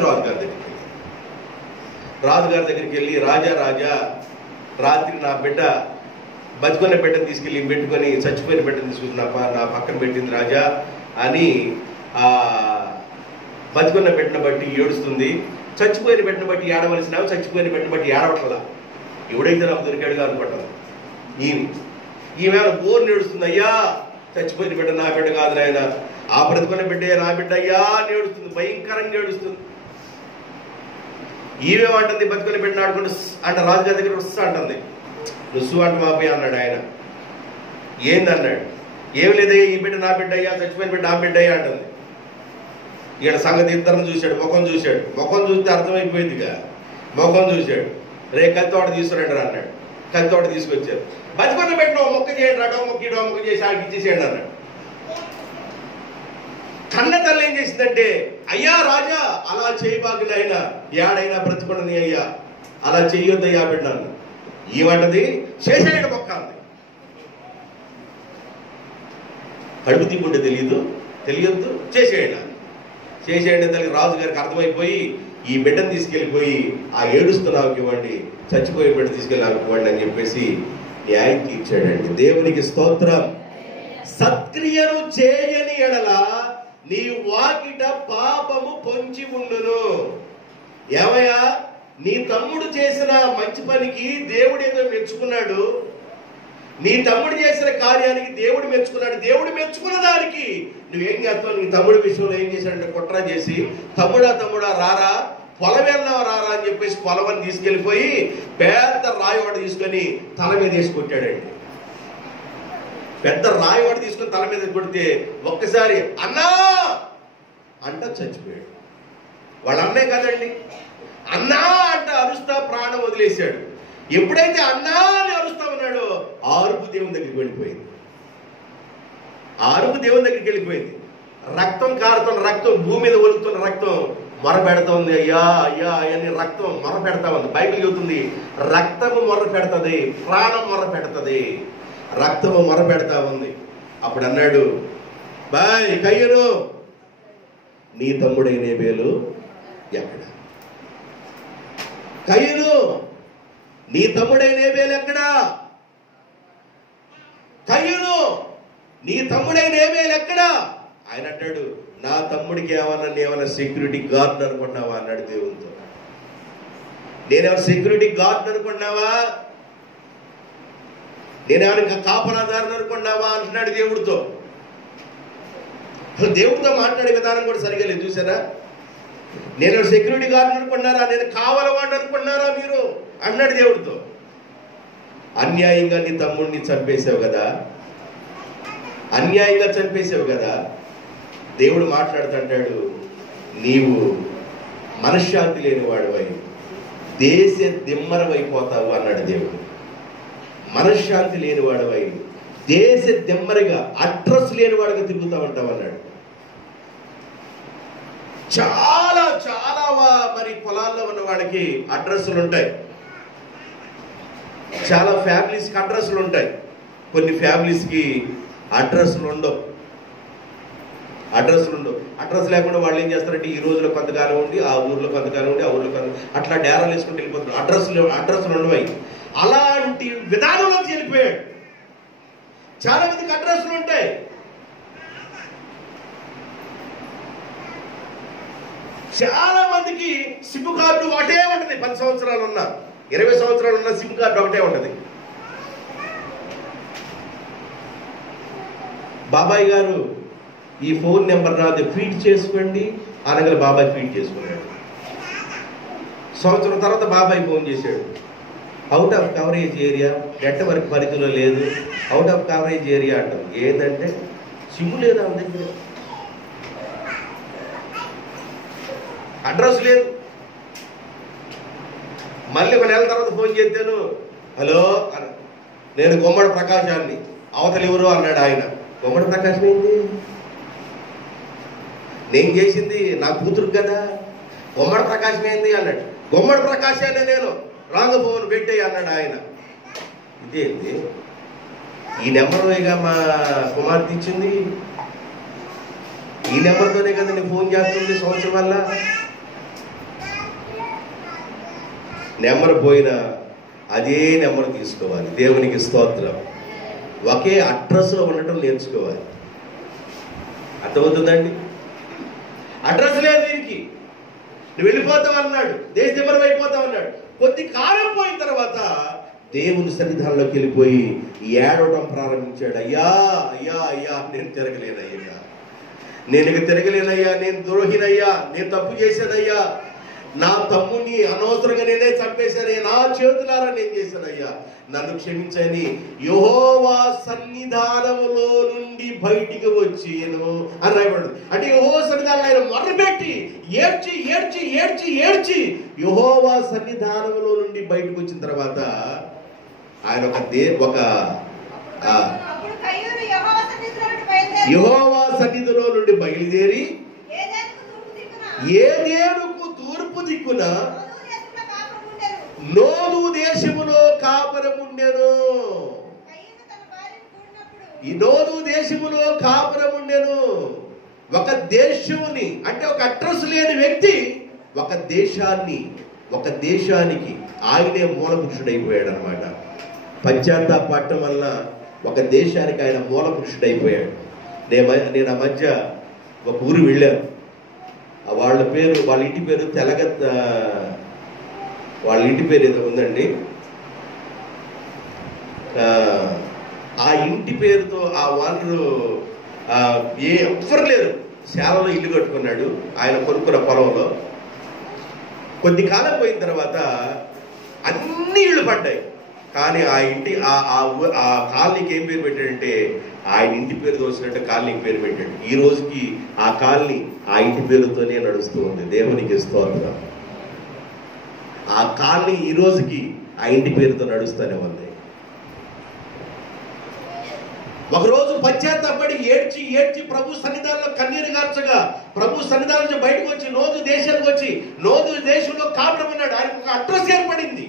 రాజుగారి దగ్గరికి వెళ్ళి రాజా రాత్రి నా బిడ్డ బతుకున్న బిడ్డను తీసుకెళ్ళి పెట్టుకొని చచ్చిపోయిన బిడ్డను తీసుకుని నా పక్కన పెట్టింది రాజా అని బతుకున్న బిడ్డను బట్టి ఏడుస్తుంది. చచ్చిపోయిన బిడ్డను బట్టి ఏడవలసిన చచ్చిపోయిన బిడ్డను బట్టి ఏడవట్లా ఎవడైతే నాకు దొరికాడుగా అనుకుంటాను. ఈమె బోర్ని ఏడుస్తుంది అయ్యా చచ్చిపోయిన బిడ్డ నా బిడ్డ కాదు నాయన ఆ బ్రతుకున్న బిడ్డే నా బిడ్డ అయ్యా అని ఏడుస్తుంది భయంకరంగా ఏడుస్తుంది. ఈమెమంటుంది బతుకుని బిడ్డ ఆడుకుంటూ అంటే రాజుగారి దగ్గర వస్తా అంటుంది. నువ్వు అంట మాపి అన్నాడు ఆయన. ఏందన్నాడు ఏమి లేదయ్యా ఈ బిడ్డ నా బిడ్డ అయ్యా చచ్చిపోయిన బిడ్డ నా బిడ్డ అయ్యా అంటుంది. ఈయన సంగతి ఇద్దరిని చూశాడు ముఖం చూస్తే అర్థమైపోయిందిగా ముఖం చూశాడు. రే కత్తోట తీసుకురండి అన్నాడు. కత్తోట తీసుకొచ్చారు. బతుకున్న బిడ్డ మొక్క చేయండి రాడో మొక్క చేసి ఆడికి ఇచ్చేసేయండి అన్నాడు. కన్న తల్లి ఏం చేసిందంటే అయ్యా రాజా అలా చేయబాకు నాయన ఏడైనా బ్రతుకున్నది అయ్యా అలా చెయ్యొద్దు అయ్యా బిడ్డను. ఏమంటది చేసేయండి మొక్క అంది. కడుపు తింటుంటే తెలియొద్దు చేసేయండి తల్లి. రాజు గారికి అర్థమైపోయి ఈ బిడ్డను తీసుకెళ్ళిపోయి ఆ ఏడుస్తున్నావుకి ఇవ్వండి చచ్చిపోయే బిడ్డ తీసుకెళ్ళి ఇవ్వండి అని చెప్పేసి న్యాయం తీర్చాడండి. దేవునికి స్తోత్రం. సత్క్రియను చేయని ఎడల నీ వాకిట పాపము పొంచి ఉండును. ఏమయ్యా నీ తమ్ముడు చేసిన మంచి పనికి దేవుడు ఏదో మెచ్చుకున్నాడు. నీ తమ్ముడు చేసిన కార్యానికి దేవుడు మెచ్చుకున్నాడు. దేవుడు మెచ్చుకున్న దానికి నువ్వేం చేస్తావు? నీ తమ్ముడి విషయంలో ఏం చేశాడంటే కుట్ర చేసి తమ్ముడా రారా పొలం వెళ్దాం రారా అని చెప్పేసి పొలమని తీసుకెళ్ళిపోయి పెద్ద రాయి ఒకటి తీసుకొని తల మీద వేసి కొట్టాడండి. పెద్ద రాయి ఒకటి తీసుకొని తల మీద కొడితే ఒక్కసారి అన్నా అంట చచ్చిపోయాడు. వాళ్ళ అన్నే కదండి అన్నా అంట అరుస్తా ప్రాణం వదిలేశాడు. ఎప్పుడైతే అన్నా అని అరుస్తా ఉన్నాడో ఆరుపు దేవుని దగ్గరికి వెళ్ళిపోయింది. రక్తం కారుతున్న రక్తం భూమి మీద ఒలుగుతున్న రక్తం మొర పెడతా ఉంది. అయ్యా అని రక్తం మొర పెడతా ఉంది. బైబిల్ చెబుతుంది రక్తము మొర పెడతది ప్రాణం మొర పెడతది. రక్తము మొర పెడతా ఉంది. అప్పుడు అన్నాడు బాయ్ కయ్యను నీ తమ్ముడైన హేబెలు ఎక్కడ? కయ్యను నీ తమ్ముడైన హేబెలు ఎక్కడా? కయ్యను నీ తమ్ముడైన హేబెలు ఎక్కడా? ఆయన అంటాడు నా తమ్ముడికి ఏమన్నా సెక్యూరిటీ గార్డ్ అనుకున్నావా అన్నాడు దేవునితో. నేనేమన్నా సెక్యూరిటీ గార్డ్ అనుకున్నావా? నేనేమన్నా కాపలాదారుని అనుకున్నావా అంటున్నాడు దేవుడితో. దేవుడితో మాట్లాడే విధానం కూడా సరిగా లేదు చూసారా. నేను సెక్యూరిటీ గార్డ్ అనుకున్నారా? నేను కావాలవాడిని అనుకున్నారా మీరు అన్నాడు దేవుడితో. అన్యాయంగా నీ తమ్ముడిని చంపేశావు కదా. దేవుడు మాట్లాడుతుంటాడు నీవు మనశ్శాంతి లేని వాడివై దేశ దిమ్మరమైపోతావు అన్నాడు దేవుడు. మనశ్శాంతి లేని వాడివై దేశ దిమ్మరిగా అడ్రస్ లేని వాడిగా తిరుగుతా ఉంటావు అన్నాడు. చాలా చాలా మరి పొలాల్లో ఉన్న వాడికి అడ్రస్లు ఉంటాయి. చాలా ఫ్యామిలీస్కి అడ్రస్లు ఉంటాయి. కొన్ని ఫ్యామిలీస్కి అడ్రస్లు ఉండవు. అడ్రస్ లేకుండా వాళ్ళు ఏం చేస్తారంటే ఈ రోజులో కొంతకాలం ఉండి ఆ ఊర్లో కొంతకాలం ఉండి ఆ ఊర్లో అట్లా డేరాలు వేసుకుంటూ వెళ్ళిపోతున్నారు. అడ్రస్లు ఉండవు. అలాంటి విధానంలో వెళ్ళిపోయాడు. చాలా మందికి అడ్రస్లు ఉంటాయి. చాలా మందికి సిమ్ కార్డు ఒకటే ఉంటుంది. 10 సంవత్సరాలు ఉన్నా 20 సంవత్సరాలు ఉన్న సిమ్ కార్డు ఒకటే ఉంటుంది. బాబాయ్ గారు ఈ ఫోన్ నెంబర్ నాది ఫీడ్ చేసుకోండి అనగల బాబాయ్ ఫీడ్ చేసుకున్నాడు. సంవత్సరం తర్వాత బాబాయ్ ఫోన్ చేశాడు. Out of coverage area network పరిధిలో లేదు, అవుట్ ఆఫ్ కవరేజ్ ఏరియా అంటారు. ఏంటంటే సిమ్ లేదా దగ్గర అడ్రస్ లేదు. మళ్ళీ 1 నెల తర్వాత ఫోన్ చేస్తాను హలో నేను గుమ్మడి ప్రకాశాన్ని అవతలి ఎవరు అన్నాడు ఆయన. గుమ్మడి ప్రకాశం ఏంది? నేను చేసింది నా కూతురు కదా, గుమ్మడి ప్రకాశం ఏంది అన్నాడు. గుమ్మడి ప్రకాశాన్ని నేను రాంగ ఫోన్ పెట్టే అన్నాడు ఆయన. ఇదేంది? ఈ నెంబర్గా మా కుమార్తె ఇచ్చింది, ఈ నెంబర్తోనే కదా నేను ఫోన్ చేస్తుంది సంవత్సరం వల్ల. నెంబర్ పోయినా అదే నెంబర్ తీసుకోవాలి. దేవునికి స్తోత్రం. ఒకే అడ్రస్లో ఉండటం నేర్చుకోవాలి. అర్థమవుతుందండి? అడ్రస్ లేదు దీనికి. నువ్వు వెళ్ళిపోతావు అన్నాడు, దేశం అయిపోతావు అన్నాడు. కొద్ది కాలం పోయిన తర్వాత దేవుని సన్నిధానంలోకి వెళ్ళిపోయి ఏడవడం ప్రారంభించాడు. అయ్యా అయ్యా అయ్యా, నేను తిరగలేనయ్యా, నేను ఇక తిరగలేనయ్యా, నేను ద్రోహినయ్యా, నేను తప్పు చేశానయ్యా, నా తమ్ముని అనవసరంగా నేనే చంపేశానయ్యా, నా చేతులారా నేను చేశానయ్యా, నన్ను క్షమించని యెహోవా సన్నిధానములో నుండి బయటికి వచ్చేను అని రాయబడు. అంటే యెహోవా సన్నిధానం ఆయన మొర్రపెట్టి ఏడ్చి ఏడ్చి ఏడ్చి ఏడ్చి యెహోవా సన్నిధానములో నుండి బయటకు వచ్చిన తర్వాత ఆయన ఒక యెహోవా సన్నిధిలో నుండి బయలుదేరి ఏదేనుకు తూర్పు దిక్కున నోదు దేశములో కాపురముండెను. ఈ నోదు దేశములో కాపురముండెను. ఒక దేశముని అంటే ఒక అడ్రస్ లేని వ్యక్తి ఒక దేశానికి ఆయనే మూల పురుషుడైపోయాడు అనమాట. పశ్చాత్తాపడటం వల్ల ఒక దేశానికి ఆయన మూల పురుషుడైపోయాడు. నేను ఆ మధ్య ఒక ఊరు వెళ్ళాను. వాళ్ళ ఇంటి పేరు వాళ్ళ ఇంటి పేరు ఏదో ఉందండి. ఆ ఇంటి పేరుతో ఆ వాళ్ళు ఎవ్వరు లేరు. శాలలో ఇల్లు కట్టుకున్నాడు ఆయన, కొనుక్కున్న పొలంలో. కొద్ది కాలం పోయిన తర్వాత అన్ని ఇళ్ళు పడ్డాయి. కానీ ఆ ఇంటి ఆ కాలనీకి ఏం పేరు పెట్టాడంటే ఆయన ఇంటి పేరు తోసినట్టు కాలనీకి పేరు పెట్టాడు. ఈ రోజుకి ఆ కాలనీ ఆ ఇంటి పేరుతోనే నడుస్తూ ఉంది. దేవునికి స్తోత్రం. ఆ కాలనీ ఈ రోజుకి ఆ ఇంటి పేరుతో నడుస్తూనే ఉంది. ఒకరోజు పశ్చాత్తాపడి ఏడ్చి ఏడ్చి ప్రభు సన్నిధానంలో కన్నీరు గార్చగా ప్రభు సన్నిధానం నుంచి బయటకు వచ్చి నోదు దేశానికి వచ్చి నోదు దేశంలో కాపురం ఉన్నాడు. ఆయనకు ఒక అడ్రస్ ఏర్పడింది.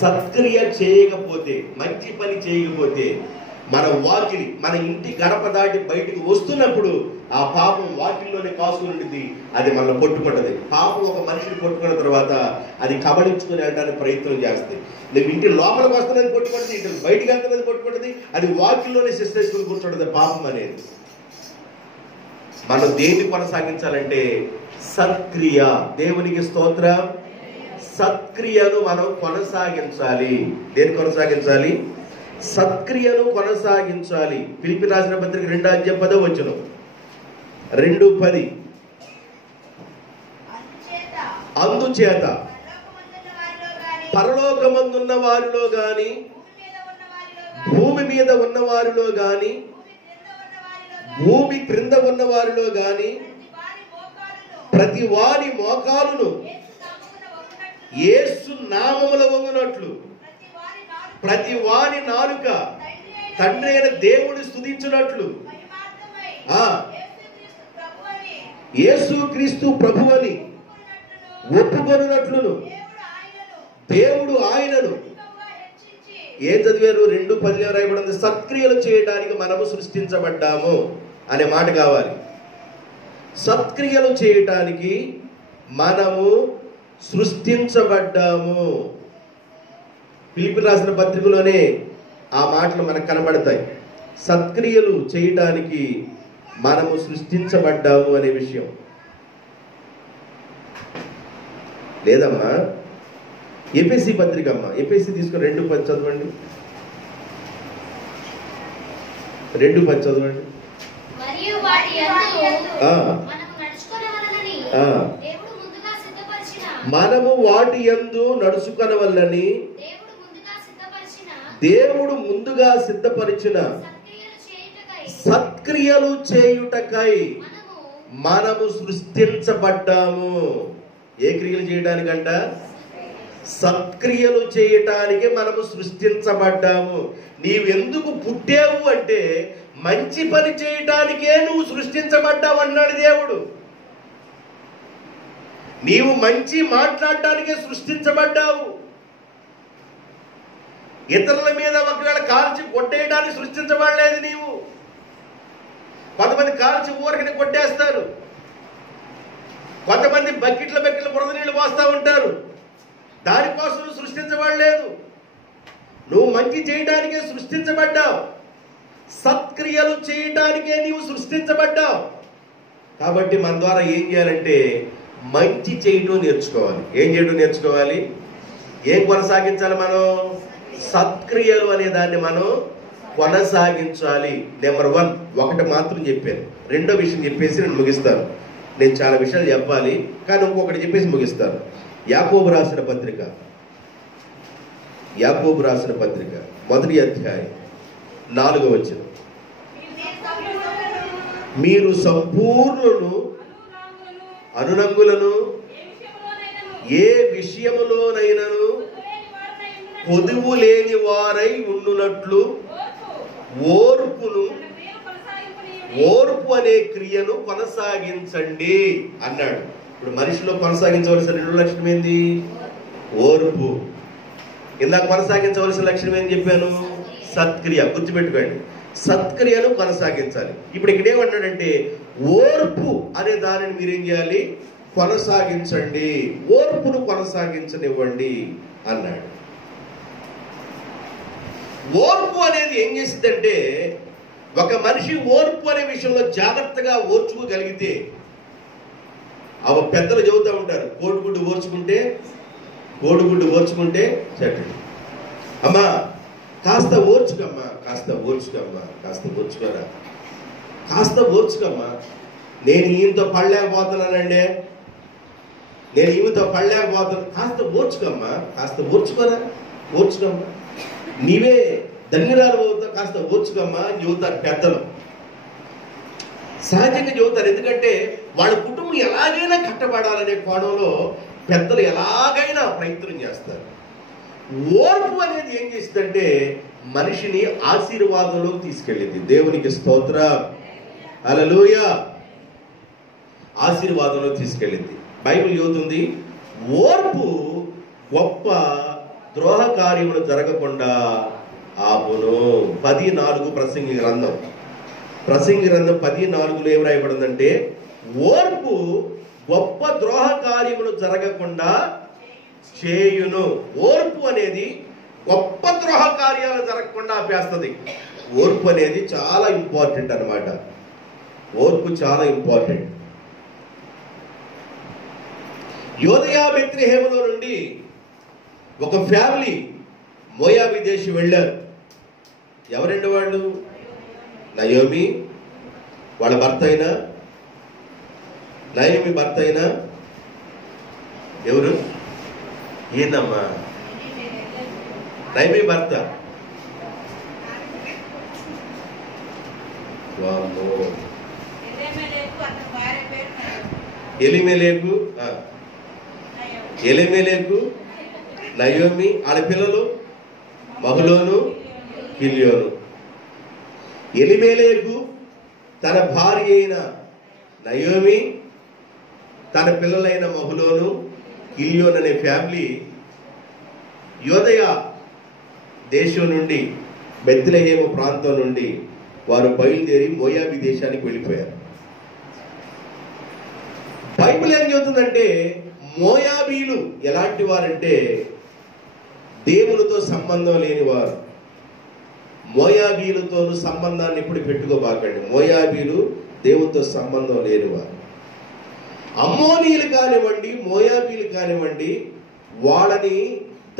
సత్క్రియ చేయకపోతే, మంచి పని చేయకపోతే, మన ఇంటి గడప దాటి బయటికి వస్తున్నప్పుడు ఆ పాపం వాకిల్లోనే కాసుకుని ఉండింది. అది మనల్ని పట్టుకుంటది. పాపం ఒక మనిషిని పట్టుకున్న తర్వాత అది కబళించుకుని వెళ్ళడానికి ప్రయత్నం చేస్తుంది. నువ్వు ఇంటి లోపలికి వస్తున్నది పట్టుకుంటుంది, ఇంటి బయటికి వెళ్తున్నది పట్టుకుంటుంది. అది వాకిల్లోనే శిస్తేసుకుని కూర్చుంటుంది పాపం అనేది. మనం దేన్ని కొనసాగించాలంటే సత్క్రియ. దేవునికి స్తోత్రం. సత్క్రియను మనం కొనసాగించాలి. దేన్ని కొనసాగించాలి? సత్క్రియను కొనసాగించాలి. ఫిలిప్పీ రాసిన పత్రిక 2:10 2:10 అందుచేత పరలోకమందున్న వారిలో గాని భూమి మీద ఉన్న వారిలో గాని భూమి క్రింద ఉన్న వారిలో గాని ప్రతి వారి మోకాలును యేసు నామములో వంగునట్లు ప్రతి వాని నాలుక తండ్రి అయిన దేవుని స్తుతించునట్లు యేసుక్రీస్తు ప్రభువని ఒప్పుకొనున్నట్లును దేవుడు ఆయనను ఏం చదివారు? 2:10 రాయబడింది. సత్క్రియలు చేయడానికి మనము సృష్టించబడ్డాము అనే మాట కావాలి. సత్క్రియలు చేయటానికి మనము సృష్టించబడ్డాము. ఫిలిప్పీ రాసిన పత్రికలోనే ఆ మాటలు మనకు కనబడతాయి. సత్క్రియలు చేయటానికి మనము సృష్టించబడ్డాము అనే విషయం లేదమ్మా. ఎఫెసీ పత్రిక అమ్మా, ఎఫెసీ తీసుకొని 2:10 చదవండి. 2:10 చదవండి. మనము వాటి యందు నడుచుకొనవలెనని దేవుడు ముందుగా సిద్ధపరిచిన సత్క్రియలు చేయుటకై మనము సృష్టించబడ్డాము. ఏ క్రియలు చేయడానికంట? సత్క్రియలు చేయటానికి మనము సృష్టించబడ్డాము. నీవెందుకు పుట్టావు అంటే మంచి పని చేయటానికే నువ్వు సృష్టించబడ్డావు అన్నాడు దేవుడు. నీవు మంచి మాట్లాడటానికే సృష్టించబడ్డావు. ఇతరుల మీద ఒకవేళ కాల్చి కొట్టేయడానికి సృష్టించబడలేదు నీవు. కొంతమంది కాల్చి ఊరకని కొట్టేస్తారు, కొంతమంది బకెట్ల బురద నీళ్ళు పోస్తూ ఉంటారు. దానికోసం నువ్వు సృష్టించబడలేదు. నువ్వు మంచి చేయడానికే సృష్టించబడ్డావు. సత్క్రియలు చేయడానికే నీవు సృష్టించబడ్డావు. కాబట్టి మన ద్వారా ఏం చేయాలంటే మంచి చేయటం నేర్చుకోవాలి. ఏం చేయడం నేర్చుకోవాలి? ఏం కొనసాగించాలి? మనం సత్క్రియలు అనే దాన్ని మనం కొనసాగించాలి. నెంబర్ 1 ఒకటి మాత్రం చెప్పాను. రెండో విషయం చెప్పేసి నేను ముగిస్తాను. నేను చాలా విషయాలు చెప్పాలి, కానీ ఇంకొకటి చెప్పేసి ముగిస్తాను. యాకోబు రాసిన పత్రిక 1వ అధ్యాయం 4వ వచనం. మీరు సంపూర్ణులను అనునంగులను ఏ విషయములోనైనను పొదువు లేని వారై ఉండునట్లు ఓర్పు అనే క్రియను కొనసాగించండి అన్నాడు. ఇప్పుడు మనిషిలో కొనసాగించవలసిన 2 లక్షణం ఏంది? ఓర్పు. ఇందాక కొనసాగించవలసిన లక్షణం ఏం చెప్పాను? సత్క్రియ. గుర్తుపెట్టుకోండి, సత్క్రియను కొనసాగించాలి. ఇప్పుడు ఇక్కడ ఏమన్నాడంటే ఓర్పు అనే దానిని మీరేం చేయాలి? కొనసాగించండి, ఓర్పును కొనసాగించనివ్వండి అన్నాడు. ఓర్పు అనేది ఏం చేసిందంటే, ఒక మనిషి ఓర్పు అనే విషయంలో జాగ్రత్తగా ఓర్చుకోగలిగితే, పెద్దలు చెబుతూ ఉంటారు, కోడిగుడ్డు ఓర్చుకుంటే చెట్టు. అమ్మా కాస్త ఓర్చుకమ్మా, కాస్త ఓర్చుకమ్మా. నేను ఈమెతో పడలేకపోతున్నానండి, కాస్త ఓర్చుకోమ్మా. నీవే ధన్యురాలు అవుతావు, కాస్త ఓర్చుకమ్మా అని చెబుతారు పెద్దలు. సహజంగా చెబుతారు, ఎందుకంటే వాళ్ళ కుటుంబం ఎలాగైనా కట్టబడాలనే కోణంలో పెద్దలు ఎలాగైనా ప్రయత్నం చేస్తారు. ఓర్పు అనేది ఏం చేస్తుందంటే మనిషిని ఆశీర్వాదంలోకి తీసుకెళ్ళింది. దేవునికి స్తోత్రం, హల్లెలూయా. ఆశీర్వాదంలో తీసుకెళ్ళింది. బైబిల్ చెబుతుంది, ఓర్పు గొప్ప ద్రోహ కార్యములు జరగకుండా ఆపును. 10:4 ప్రసంగి గ్రంథం 10:4 ఏం రాయబడిందంటే, ఓర్పు గొప్ప ద్రోహ కార్యములు జరగకుండా చేయును. ఓర్పు అనేది గొప్ప ద్రోహ కార్యాలు జరగకుండా ఆపేస్తుంది. ఓర్పు అనేది చాలా ఇంపార్టెంట్ అన్నమాట. ఓర్పు చాలా ఇంపార్టెంట్. యోదయా బెత్లెహేములో నుండి ఒక ఫ్యామిలీ మోయాబీ దేశం వెళ్ళారు. ఎవరండి వాళ్ళు? నయోమి వాళ్ళ భర్త అయినా, నయోమి భర్త అయినా ఎవరు? ఏందమ్మా? నయోమి భర్త. ఎలిమెలేకు, నయోమి, ఆడ పిల్లలు మహలోను, కిల్యోను. ఎలిమెలేకు తన భార్య అయిన నయోమి, తన పిల్లలైన మహలోను, కిల్యోన్ అనే ఫ్యామిలీ యోదయ దేశం నుండి, బెత్లెహేము ప్రాంతం నుండి వారు బయలుదేరి మోయాబీ దేశానికి వెళ్ళిపోయారు. బైబిల్ ఏం చెబుతుందంటే, మోయాబీలు ఎలాంటి వారంటే దేవునితో సంబంధం లేని వారు. మోయాబీలతోనూ సంబంధాన్ని ఇప్పుడు పెట్టుకోబాకండి. మోయాబీలు దేవునితో సంబంధం లేనివారు. అమ్మోనీయులు కానివ్వండి, మోయాబీలు కానివ్వండి, వాళ్ళని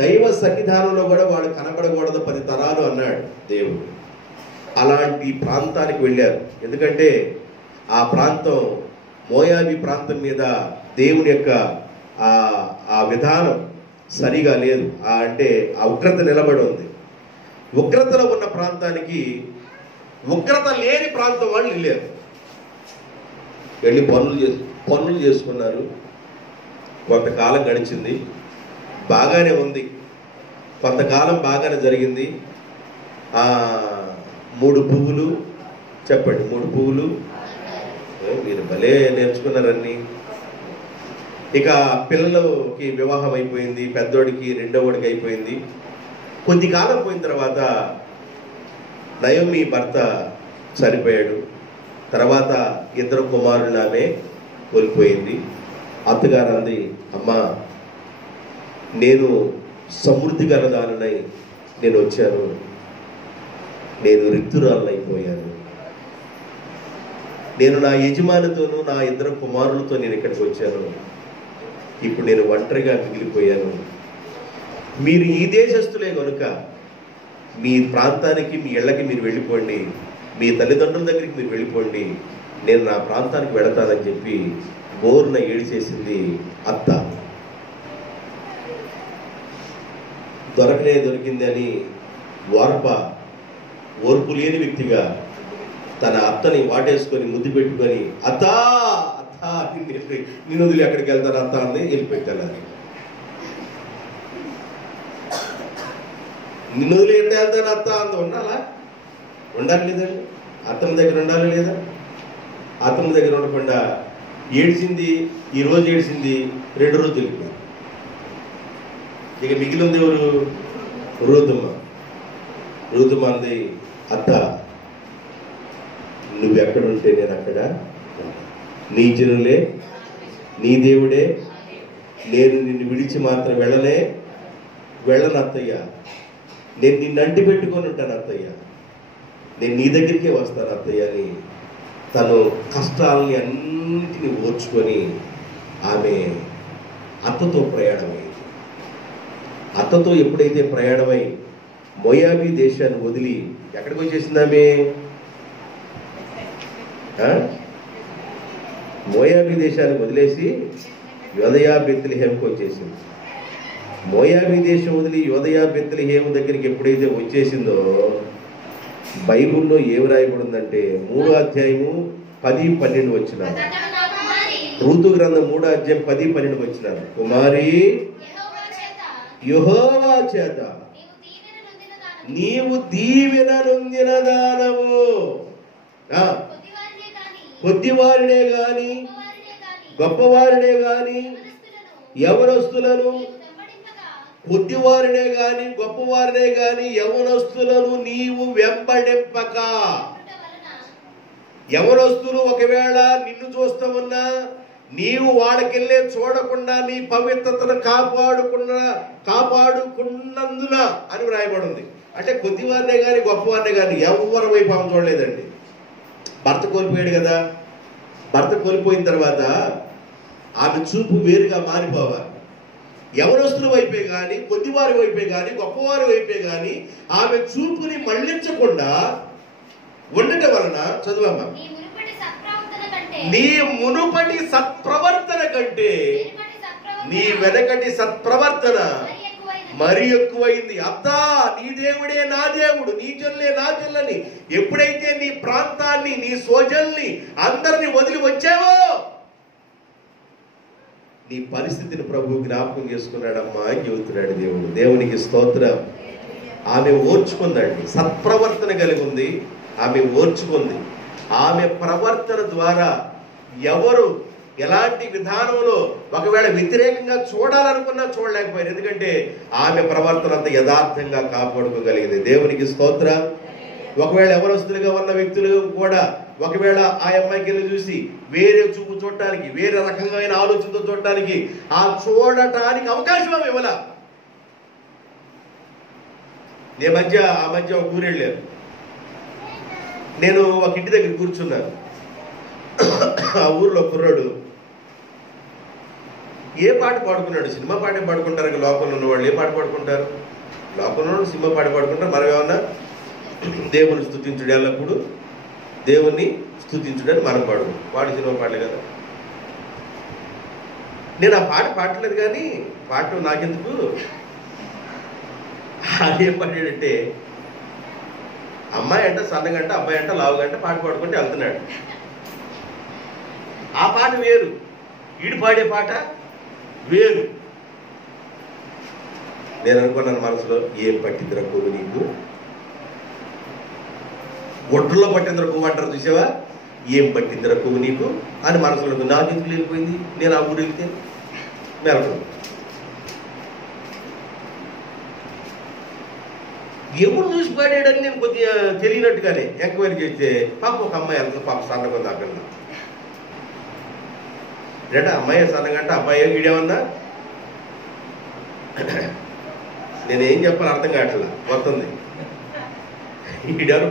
దైవ సన్నిధానంలో కూడా వాడు కనబడకూడదు 10 తరాలు అన్నాడు దేవుడు. అలాంటి ప్రాంతానికి వెళ్ళారు. ఎందుకంటే ఆ ప్రాంతం, మోయాబీ ప్రాంతం మీద దేవుని యొక్క ఆ విధానం సరిగా లేదు. అంటే ఆ ఉగ్రత నిలబడి ఉంది. ఉగ్రతలో ఉన్న ప్రాంతానికి ఉగ్రత లేని ప్రాంతం వాళ్ళు వెళ్ళారు. వెళ్ళి పనులు చేసుకున్నారు. కొంతకాలం గడిచింది. బాగానే ఉంది, కొంతకాలం బాగానే జరిగింది. 3 పువ్వులు చెప్పండి, 3 పువ్వులు. మీరు భలే నేర్చుకున్నారన్నీ. ఇక పిల్లలకి వివాహం అయిపోయింది, పెద్దోడికి రెండోవాడికి అయిపోయింది. కొద్ది కాలం పోయిన తర్వాత నయోమి భర్త చనిపోయాడు. తర్వాత 2 కుమారులను ఆమె కోల్పోయింది. అత్తగారు అంది, అమ్మా నేను సమృద్ధి గలదానై నేను వచ్చాను, నేను రిక్తురాలైపోయాను. నేను నా యజమానితోనూ నా 2 కుమారులతో నేను ఇక్కడికి వచ్చాను. ఇప్పుడు నేను ఒంటరిగా మిగిలిపోయాను. మీరు ఈ దేశస్తులే కనుక మీ ప్రాంతానికి, మీ ఇళ్ళకి మీరు వెళ్ళిపోండి, మీ తల్లిదండ్రుల దగ్గరికి మీరు వెళ్ళిపోండి, నేను నా ప్రాంతానికి వెళతానని చెప్పి బోర్న ఏడిచేసింది అత్త. దొరికింది అని ఓర్పు లేని వ్యక్తిగా తన అత్తని వాటేసుకొని ముద్దు పెట్టుకొని, అత్త అత్త నిన్ను వదిలి ఎక్కడికి వెళ్తాను అత్త అంది. వెళ్ళిపోతాను. నిన్ను వదిలి ఎంత వెళ్తాను అత్త అంది. ఉండాలి లేదండి? అత్తమ్మ దగ్గర ఉండాలి లేదా? అత్తమ్మ దగ్గర ఉండకుండా ఏడ్చింది. ఈ రోజు ఏడ్చింది, 2 రోజులు వెళ్ళిపోయింది. ఇక మిగిలింది ఎవరు? రూతుమ అంది, అత్త నువ్వెక్కడుంటే నేను అక్కడ, నీ జనులే, నీ దేవుడే, నేను నిన్ను విడిచి మాత్రం వెళ్ళను అత్తయ్య. నేను నిన్ను అంటి పెట్టుకొని ఉంటాను అత్తయ్య, నేను నీ దగ్గరికే వస్తాను అత్తయ్య అని తను కష్టాలని అన్నిటినీ ఓర్చుకొని ఆమె అత్తతో ప్రయాణమైంది. అత్తతో ఎప్పుడైతే ప్రయాణమై మోయాబీ దేశాన్ని వదిలి ఎక్కడికి వచ్చేసింది ఆమె? మోయాబీ దేశాన్ని వదిలేసి యోదయా బెత్లెహేముకు వచ్చేసింది. మోయాబీ దేశం వదిలి యోదయా బెత్లెహేము దగ్గరికి ఎప్పుడైతే వచ్చేసిందో బైబుల్లో ఏమి రాయబడిందంటే 3వ అధ్యాయము 10-12 వచ్చినారు. రూతు గ్రంథం 3వ అధ్యాయం 10-12 వచ్చినారు. కుమారి యెహోవా చేత నీవు దీవెన నొందిన దానవు, కొద్దివారినే గాని గొప్పవారినే గాని యవనస్తులను, కొద్దివారినే గాని గొప్పవారినే గాని యవనస్తులను నీవు వెంబడింపక. యవనస్తులు ఒకవేళ నిన్ను చూస్తూ ఉన్నా నీవు వాళ్ళకెళ్ళే చూడకుండా నీ పవిత్రతను కాపాడుకున్నందున అని రాయబడింది. అంటే కొద్దివారినే కానీ గొప్పవారినే కానీ ఎవరి వైపు ఆమె చూడలేదండి. భర్త కోల్పోయాడు కదా, భర్త కోల్పోయిన తర్వాత ఆమె చూపు వేరుగా మారిపోవాలి. యవనస్తుల వైపే కానీ కొద్దివారి వైపే కానీ గొప్పవారి వైపే కానీ ఆమె చూపుని మళ్లించకుండా ఉండటం వలన, చదువమ్మా, నీ మునుపటి సత్ప్రవర్తన కంటే నీ వెనకటి సత్ప్రవర్తన మరి ఎక్కువైంది. అత్తా నీ దేవుడే నా దేవుడు, నీ చెల్లె నా చెల్లని ఎప్పుడైతే నీ ప్రాంతాన్ని, నీ సోజల్ని అందరిని వదిలి వచ్చావో నీ పరిస్థితిని ప్రభు జ్ఞాపకం చేసుకున్నాడమ్మా అని చెబుతున్నాడు దేవుడు. దేవునికి స్తోత్రం. ఆమె ఓర్చుకుందండి, సత్ప్రవర్తన కలిగి ఉంది, ఆమె ఓర్చుకుంది. ఆమె ప్రవర్తన ద్వారా ఎవరు ఎలాంటి విధానంలో ఒకవేళ వ్యతిరేకంగా చూడాలనుకున్నా చూడలేకపోయారు. ఎందుకంటే ఆమె ప్రవర్తన అంత యథార్థంగా కాపాడుకోగలిగింది. దేవునికి స్తోత్రం. ఒకవేళ యవనస్తులుగా ఉన్న వ్యక్తులు కూడా ఒకవేళ ఆ అమ్మాయికి వెళ్ళి చూసి వేరే చూపు చూడటానికి, వేరే రకమైన ఆలోచనతో చూడటానికి, ఆ చూడటానికి అవకాశం ఇవ్వాల. ఆ మధ్య ఒక ఊరు వెళ్ళాను. నేను ఒక ఇంటి దగ్గర కూర్చున్నాను. ఆ ఊర్లో కుర్రాడు ఏ పాట పాడుకున్నాడు? సినిమా పాటే పాడుకుంటారు. లోకంలో ఉన్నవాళ్ళు ఏ పాట పాడుకుంటారు? లోకంలో ఉన్న సినిమా పాట పాడుకుంటారు. మనం ఏమన్నా దేవుని స్తుతించుడు, ఎల్లప్పుడు దేవుణ్ణి స్తుతించుడని మనం వాడు సినిమా పాటలే కదా. నేను ఆ పాట పాడలేదు, కానీ పాట నాకెందుకు. ఏం పాడాడంటే, అమ్మాయి అంట సన్నగంట, అబ్బాయి అంట లావుగంట పాట పాడుకుంటే వెళ్తున్నాడు. ఆ పాట వేరు, ఈడు పాడే పాట వేరు. నేను అనుకున్నాను మనసులో, ఏం పట్టిందిరా పువ్వు నీకు, గుడ్రలో పట్టిందిరా పువ్వు అంటారు చూసావా, ఏం పట్టిందిరా పువ్వు నీకు అని మనసులో. నాకు ఎందుకు వెళ్ళిపోయింది, నేను ఆ ఊరు వెళ్తే మెలకు. ఎప్పుడు చూసి పాడాడని నేను కొద్దిగా తెలియనట్టుగానే ఎంక్వైరీ చేస్తే పాప ఒక అమ్మాయి వెళ్తుంది, పాప సన్నగా ఉంది అక్కడ. రేట అమ్మాయి సన్నగంటే అబ్బాయి వీడేమన్నా, నేనేం చెప్పాలి అర్థం కావట్లా. వస్తుంది ఈడెవరో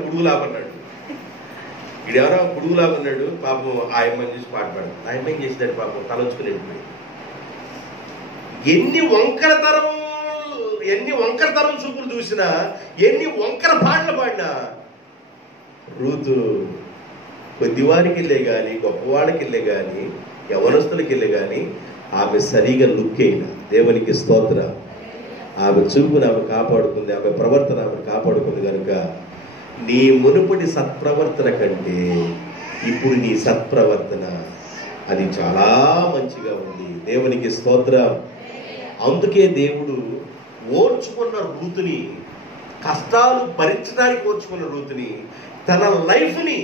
పుడుగులాగున్నాడు పాపం. ఆ అమ్మాయిని చూసి పాట పాడు. ఆ అమ్మాయి ఏం చేసినాడు పాపం, తలొచ్చుకుని వెళ్ళిపోయి. ఎన్ని వంకరతరం చూపులు చూసినా, ఎన్ని వంకర పాటలు పాడినా, రూతు కొద్దివారికి వెళ్ళే కానీ, గొప్పవాడికి వెళ్ళే కానీ, యవనస్తులకి వెళ్ళే కానీ ఆమె సరిగా లుక్ అయినా. దేవునికి స్తోత్రం. ఆమె చూపుని ఆమె కాపాడుకుంది, ఆమె ప్రవర్తన ఆమె కాపాడుకుంది. కనుక నీ మునుపటి సత్ప్రవర్తన కంటే ఇప్పుడు నీ సత్ప్రవర్తన అది చాలా మంచిగా ఉంది. దేవునికి స్తోత్రం. అందుకే దేవుడు ఓర్చుకున్న రూతుని, కష్టాలు భరించడానికి ఓర్చుకున్న రూతుని, తన లైఫ్ని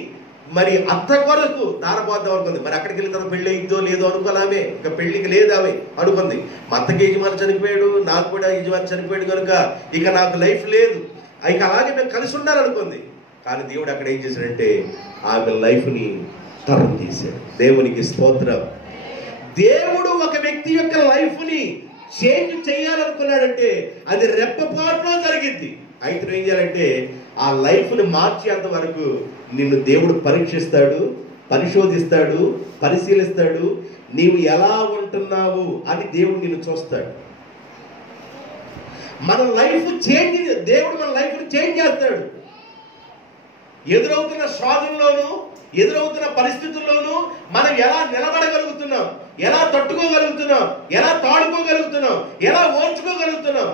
మరి అత్త కొరకు దారపోద్దాం అనుకుంది. మరి అక్కడికి వెళ్ళిన తర్వాత పెళ్ళి అయిందో లేదో అనుకోలామే, ఇంకా పెళ్లికి లేదామే అనుకుంది. మా అత్తకి యజమాని చనిపోయాడు, నాకు కూడా యజమాని చనిపోయాడు కనుక ఇక నాకు లైఫ్ లేదు, ఇక అలాగే మేము కలిసి ఉండాలనుకుంది. కానీ దేవుడు అక్కడ ఏం చేశాడంటే ఆమె లైఫ్ని టర్న్ చేశాడు. దేవునికి స్తోత్రం. దేవుడు ఒక వ్యక్తి యొక్క లైఫ్ని చేంజ్ చేయాలనుకున్నాడంటే అది రెప్పపాటులో జరిగింది. అయితే ఏం చేయాలంటే ఆ లైఫ్ని మార్చేంత వరకు నిన్ను దేవుడు పరీక్షిస్తాడు, పరిశోధిస్తాడు, పరిశీలిస్తాడు. నీవు ఎలా ఉంటున్నావు అని దేవుడు నిన్ను చూస్తాడు. మన లైఫ్ చేంజ్, దేవుడు మన లైఫ్ని చేంజ్ చేస్తాడు. ఎదురవుతున్న శోధనలోనూ, ఎదురవుతున్న పరిస్థితుల్లోనూ మనం ఎలా నిలబడగలుగుతున్నాం, ఎలా తట్టుకోగలుగుతున్నాం, ఎలా తాడుకోగలుగుతున్నాం, ఎలా ఓర్చుకోగలుగుతున్నాం,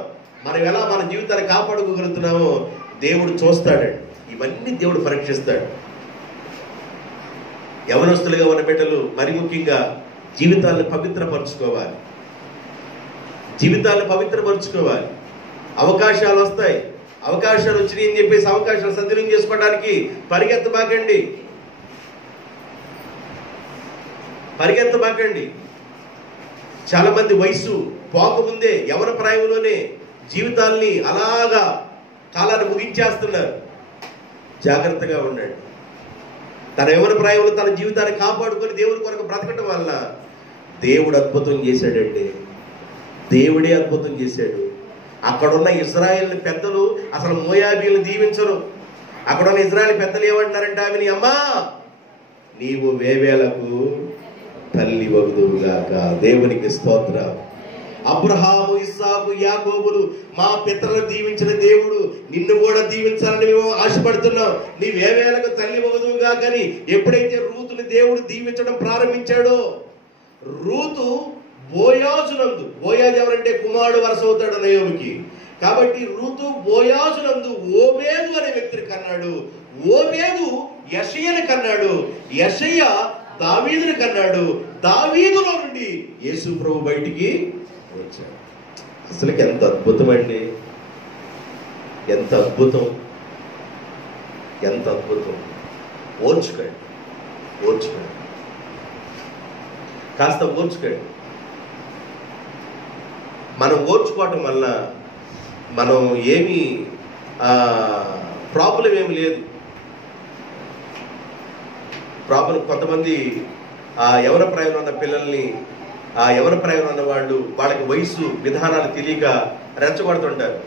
మనం ఎలా మన జీవితాన్ని కాపాడుకోగలుగుతున్నామో దేవుడు చూస్తాడండి. ఇవన్నీ దేవుడు పరీక్షిస్తాడు. యవనస్తులుగా ఉన్న బిడ్డలు మరి ముఖ్యంగా జీవితాలను పవిత్రపరచుకోవాలి. అవకాశాలు వస్తాయి. అవకాశాలు వచ్చినాయి అని చెప్పేసి అవకాశాలు సద్వినియోగం చేసుకోవడానికి పరిగెత్తబాకండి. చాలా మంది వయసు పోకముందే యవన ప్రాయంలోనే జీవితాల్ని అలాగా కాలాన్ని ముగించేస్తున్నారు. జాగ్రత్తగా ఉండండి. తన యవన ప్రాయంలో తన జీవితాన్ని కాపాడుకొని దేవుడి కొరకు బ్రతకటం వల్ల దేవుడు అద్భుతం చేశాడండి. దేవుడే అద్భుతం చేశాడు. అక్కడున్న ఇజ్రాయేల్ పెద్దలు అసలు మోయాబీలను దీవించరు. అక్కడున్న ఇజ్రాయేల్ పెద్దలు ఏమంటున్నారంటే ఆమెని, అమ్మా నీవు వేవేలకు తల్లి వగుదువుగాక. దేవునికి స్తోత్రం. అబ్రహాము, ఇస్సాకు, యాకోబులు మా పితరులను దీవించిన దేవుడు నిన్ను కూడా దీవించాలని మేము ఆశపడుతున్నాం. నీ వేవేలకు తల్లి వగుదువుగా. కానీ ఎప్పుడైతే రూతుని దేవుడు దీవించడం ప్రారంభించాడో, రూతు బోయాజునందు, బోయాజు ఎవరంటే కుమారుడు వరుస అవుతాడు నయోమికి. కాబట్టి రూతు బోయాజునందు ఓబేదు అనే వ్యక్తిని కన్నాడు. ఓబేదు యెషయని కన్నాడు. యెషయ దావీదుని కన్నాడు. దావీదులో నుండి యేసు ప్రభు బయటికి వచ్చాడు. అసలుకి ఎంత అద్భుతం అండి, ఎంత అద్భుతం. ఓర్చుకోండి, కాస్త ఓర్చుకోండి. మనం ఓర్చుకోవటం వల్ల మనం ఏమీ ప్రాబ్లం ఏమి లేదు. కొంతమంది యవన ప్రాయంలో ఉన్న పిల్లల్ని, యవన ప్రాయంలో ఉన్న వాళ్ళు వాళ్ళకి వయసు విధానాలు తెలియక రెచ్చగొడుతుంటారు.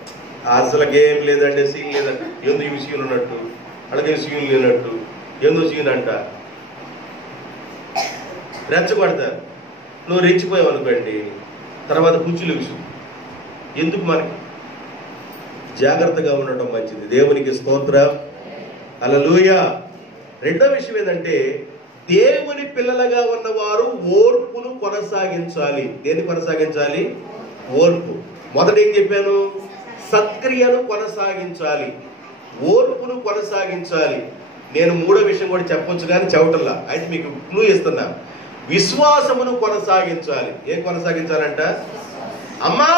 అసలుకి ఏం లేదండి, సీన్ లేదండి, ఏందో ఇవి సీన్ ఉన్నట్టు, అలాగే సీన్ లేనట్టు, ఏందో సీన్ అంట రెచ్చగొడతారు. నువ్వు రెచ్చిపోయావు అనుకోండి, తర్వాత కుర్చీలు విషయం ఎందుకు? మనకి జాగ్రత్తగా ఉండటం మంచిది. దేవునికి స్తోత్రం. హల్లెలూయా. రెండో విషయం ఏంటంటే దేవుని పిల్లలుగా ఉన్నవారు ఓర్పును కొనసాగించాలి. దేన్ని కొనసాగించాలి? ఓర్పు. మొదట ఏం చెప్పాను? సత్క్రియను కొనసాగించాలి, ఓర్పును కొనసాగించాలి. నేను మూడో విషయం కూడా చెప్పొచ్చు కానీ చెవటల్లా, అయితే మీకు క్లూ ఇస్తున్నా. విశ్వాసమును కొనసాగించాలి. ఏం కొనసాగించాలంట? అమ్మా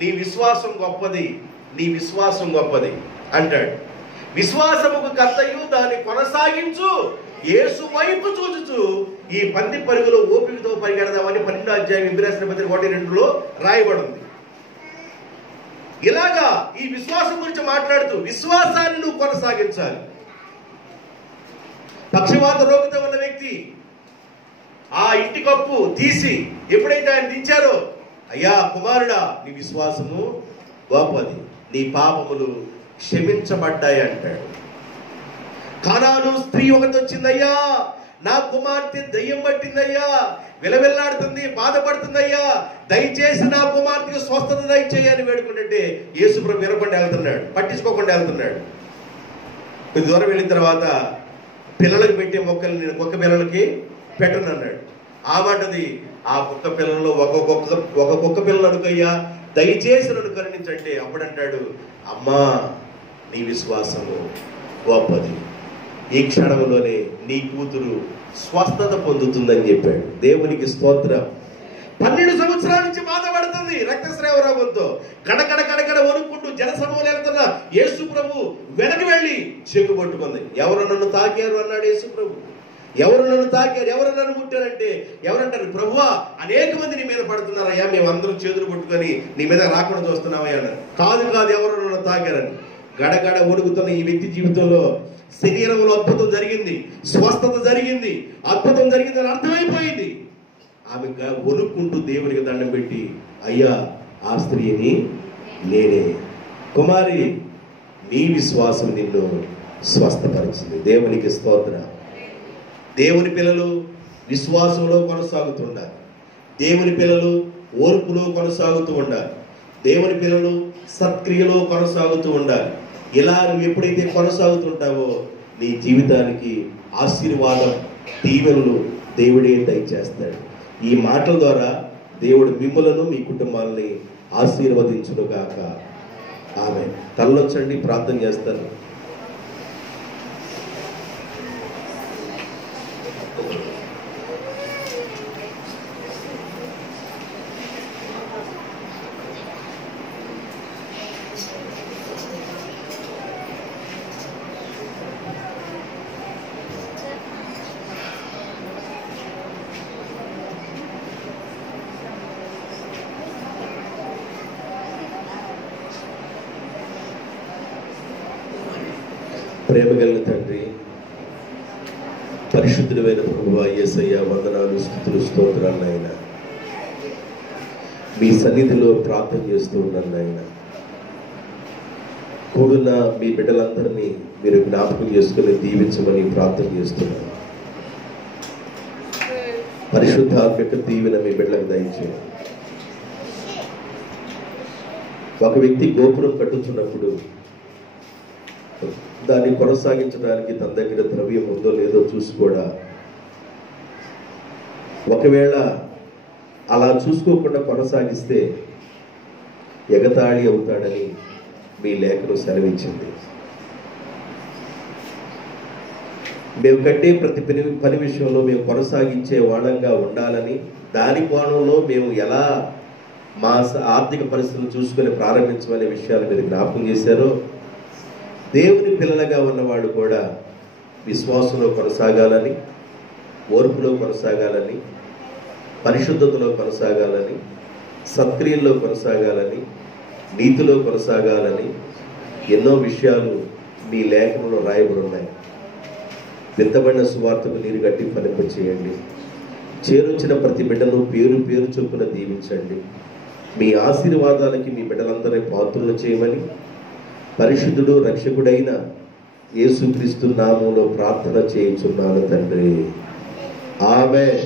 నీ విశ్వాసం గొప్పది, నీ విశ్వాసం గొప్పది అంటాడు. విశ్వాసముకు కర్తయు దాన్ని కొనసాగించు యేసు వైపు చూచుచు ఈ పంది పరుగులో ఓపికతో పరిగెడదామని 12వ అధ్యాయం ఇబ్రాయీయులకు రాసిన పత్రిక 1:2లో రాయబడింది. ఇలాగా ఈ విశ్వాసం గురించి మాట్లాడుతూ విశ్వాసాన్ని నువ్వు కొనసాగించాలి. పక్షవాత రోగితో ఉన్న వ్యక్తి ఆ ఇంటి కప్పు తీసి ఎప్పుడైతే ఆయన దించారో, అయ్యా కుమారుడా, నీ విశ్వాసము గొప్పది, నీ పాపములు క్షమించబడ్డాయి అంటాడు. కానాను స్త్రీ ఒకటి వచ్చిందయ్యా, నా కుమార్తె దయ్యం పట్టిందయ్యా, విలవిల్లాడుతుంది, బాధపడుతుందయ్యా, దయచేసి నా కుమార్తెకు స్వస్థత దయచేయని వేడుకుంటే యేసుప్రభు వినకుండా వెళ్తున్నాడు, పట్టించుకోకుండా వెళ్తున్నాడు. కొద్ది దూరం వెళ్ళిన తర్వాత పిల్లలకు పెట్టే మొక్కలు నేను కుక్క పిల్లలకి పెట్టను అన్నాడు. ఆ మాటది ఆ కుక్క పిల్లల్లో ఒక కుక్క పిల్లలు అనుకయ్యా, దయచేసి నన్ను కరుణించంటే అప్పుడంటాడు, అమ్మా నీ విశ్వాసము గొప్పది, ఈ క్షణంలోనే నీ కూతురు స్వస్థత పొందుతుందని చెప్పాడు. దేవునికి స్తోత్రం. 12 సంవత్సరాల నుంచి బాధపడుతుంది రక్తస్రావ రోగంతో, కడకడ కడకడ వణుక్కుంటూ జనసమూహంలో వెళ్తున్న యేసు ప్రభు వెనక్కి వెళ్ళి చెక్కు పట్టుకుంది. ఎవరు నన్ను తాకారు అన్నాడు యేసు ప్రభు. ఎవరు నన్ను తాకారు, ఎవరు నన్ను ముట్టారంటే ఎవరంటారు, ప్రభువా అనేక మంది నీ మీద పడుతున్నారయ్యా, మేము అందరం చేతులు పట్టుకొని నీ మీద రాకుండా చూస్తున్నామయ్యా అన్నారు. కాదు కాదు, ఎవరు నన్ను తాకారని. గడగడ వణుకుతున్న ఈ వ్యక్తి జీవితంలో శరీరంలో అద్భుతం జరిగింది, స్వస్థత జరిగింది, అద్భుతం జరిగింది అని అర్థమైపోయింది. ఆమె వణుక్కుంటూ దేవునికి దండం పెట్టి, అయ్యా ఆ స్త్రీని నేనే, కుమారి నీ విశ్వాసం నిన్ను స్వస్థపరిచింది. దేవునికి స్తోత్రం. దేవుని పిల్లలు విశ్వాసంలో కొనసాగుతూ ఉండాలి. దేవుని పిల్లలు ఓర్పులో కొనసాగుతూ ఉండాలి. దేవుని పిల్లలు సత్క్రియలో కొనసాగుతూ ఉండాలి. ఇలా నువ్వు ఎప్పుడైతే కొనసాగుతుంటావో నీ జీవితానికి ఆశీర్వాదం, దీవెనలు దేవుడే దయచేస్తాడు. ఈ మాటల ద్వారా దేవుడు మిమ్మలను మీ కుటుంబాలని ఆశీర్వదించునుగాక. ఆమేన్. తలలోంచండి, ప్రార్థన చేస్తాను. ప్రేమ కలిగిన తండ్రి, పరిశుద్ధుడైన ప్రభువా యేసయ్య, వందనాలు, స్తుతులు, స్తోత్రాలు నాయన. మీ సన్నిధిలో ప్రార్థన చేస్తూ ఉన్నాను నాయన. కూడున్న మీ బిడ్డలందరినీ మీరు జ్ఞాపకం చేసుకుని దీవించమని ప్రార్థన చేస్తున్నాను. పరిశుద్ధాత్మక దీవెన మీ బిడ్డలకు దయచేయండి. ఒక వ్యక్తి గోపురం కట్టుతున్నప్పుడు దాన్ని కొనసాగించడానికి తన దగ్గర ద్రవ్యం ఉందో లేదో చూసుకోడా. ఒకవేళ అలా చూసుకోకుండా కొనసాగిస్తే ఎగతాళి అవుతాడని మీ లేఖను సెలవిచ్చింది. మేము కట్టే ప్రతి పని విషయంలో మేము కొనసాగించే వాళ్ళంగా ఉండాలని, దాని కోణంలో మేము ఎలా మా ఆర్థిక పరిస్థితులను చూసుకొని ప్రారంభించమనే విషయాలు మీరు జ్ఞాపకం చేశారో, దేవుని పిల్లలుగా ఉన్నవాళ్ళు కూడా విశ్వాసంలో కొనసాగాలని, ఓర్పులో కొనసాగాలని, పరిశుద్ధతలో కొనసాగాలని, సత్క్రియల్లో కొనసాగాలని, నీతిలో కొనసాగాలని ఎన్నో విషయాలు మీ లేఖనంలో రాయబడి ఉన్నాయి. విత్తబడిన సువార్తకు నీరు గట్టి ఫలింప చేయండి. చేరొచ్చిన ప్రతి బిడ్డను పేరు పేరు చొప్పున దీవించండి. మీ ఆశీర్వాదాలకి మీ బిడ్డలందరినీ పాత్రలు చేయమని పరిశుద్ధుడు రక్షకుడైన యేసుక్రీస్తు నామములో ప్రార్థన చేయుచున్నాను తండ్రి. ఆమేన్.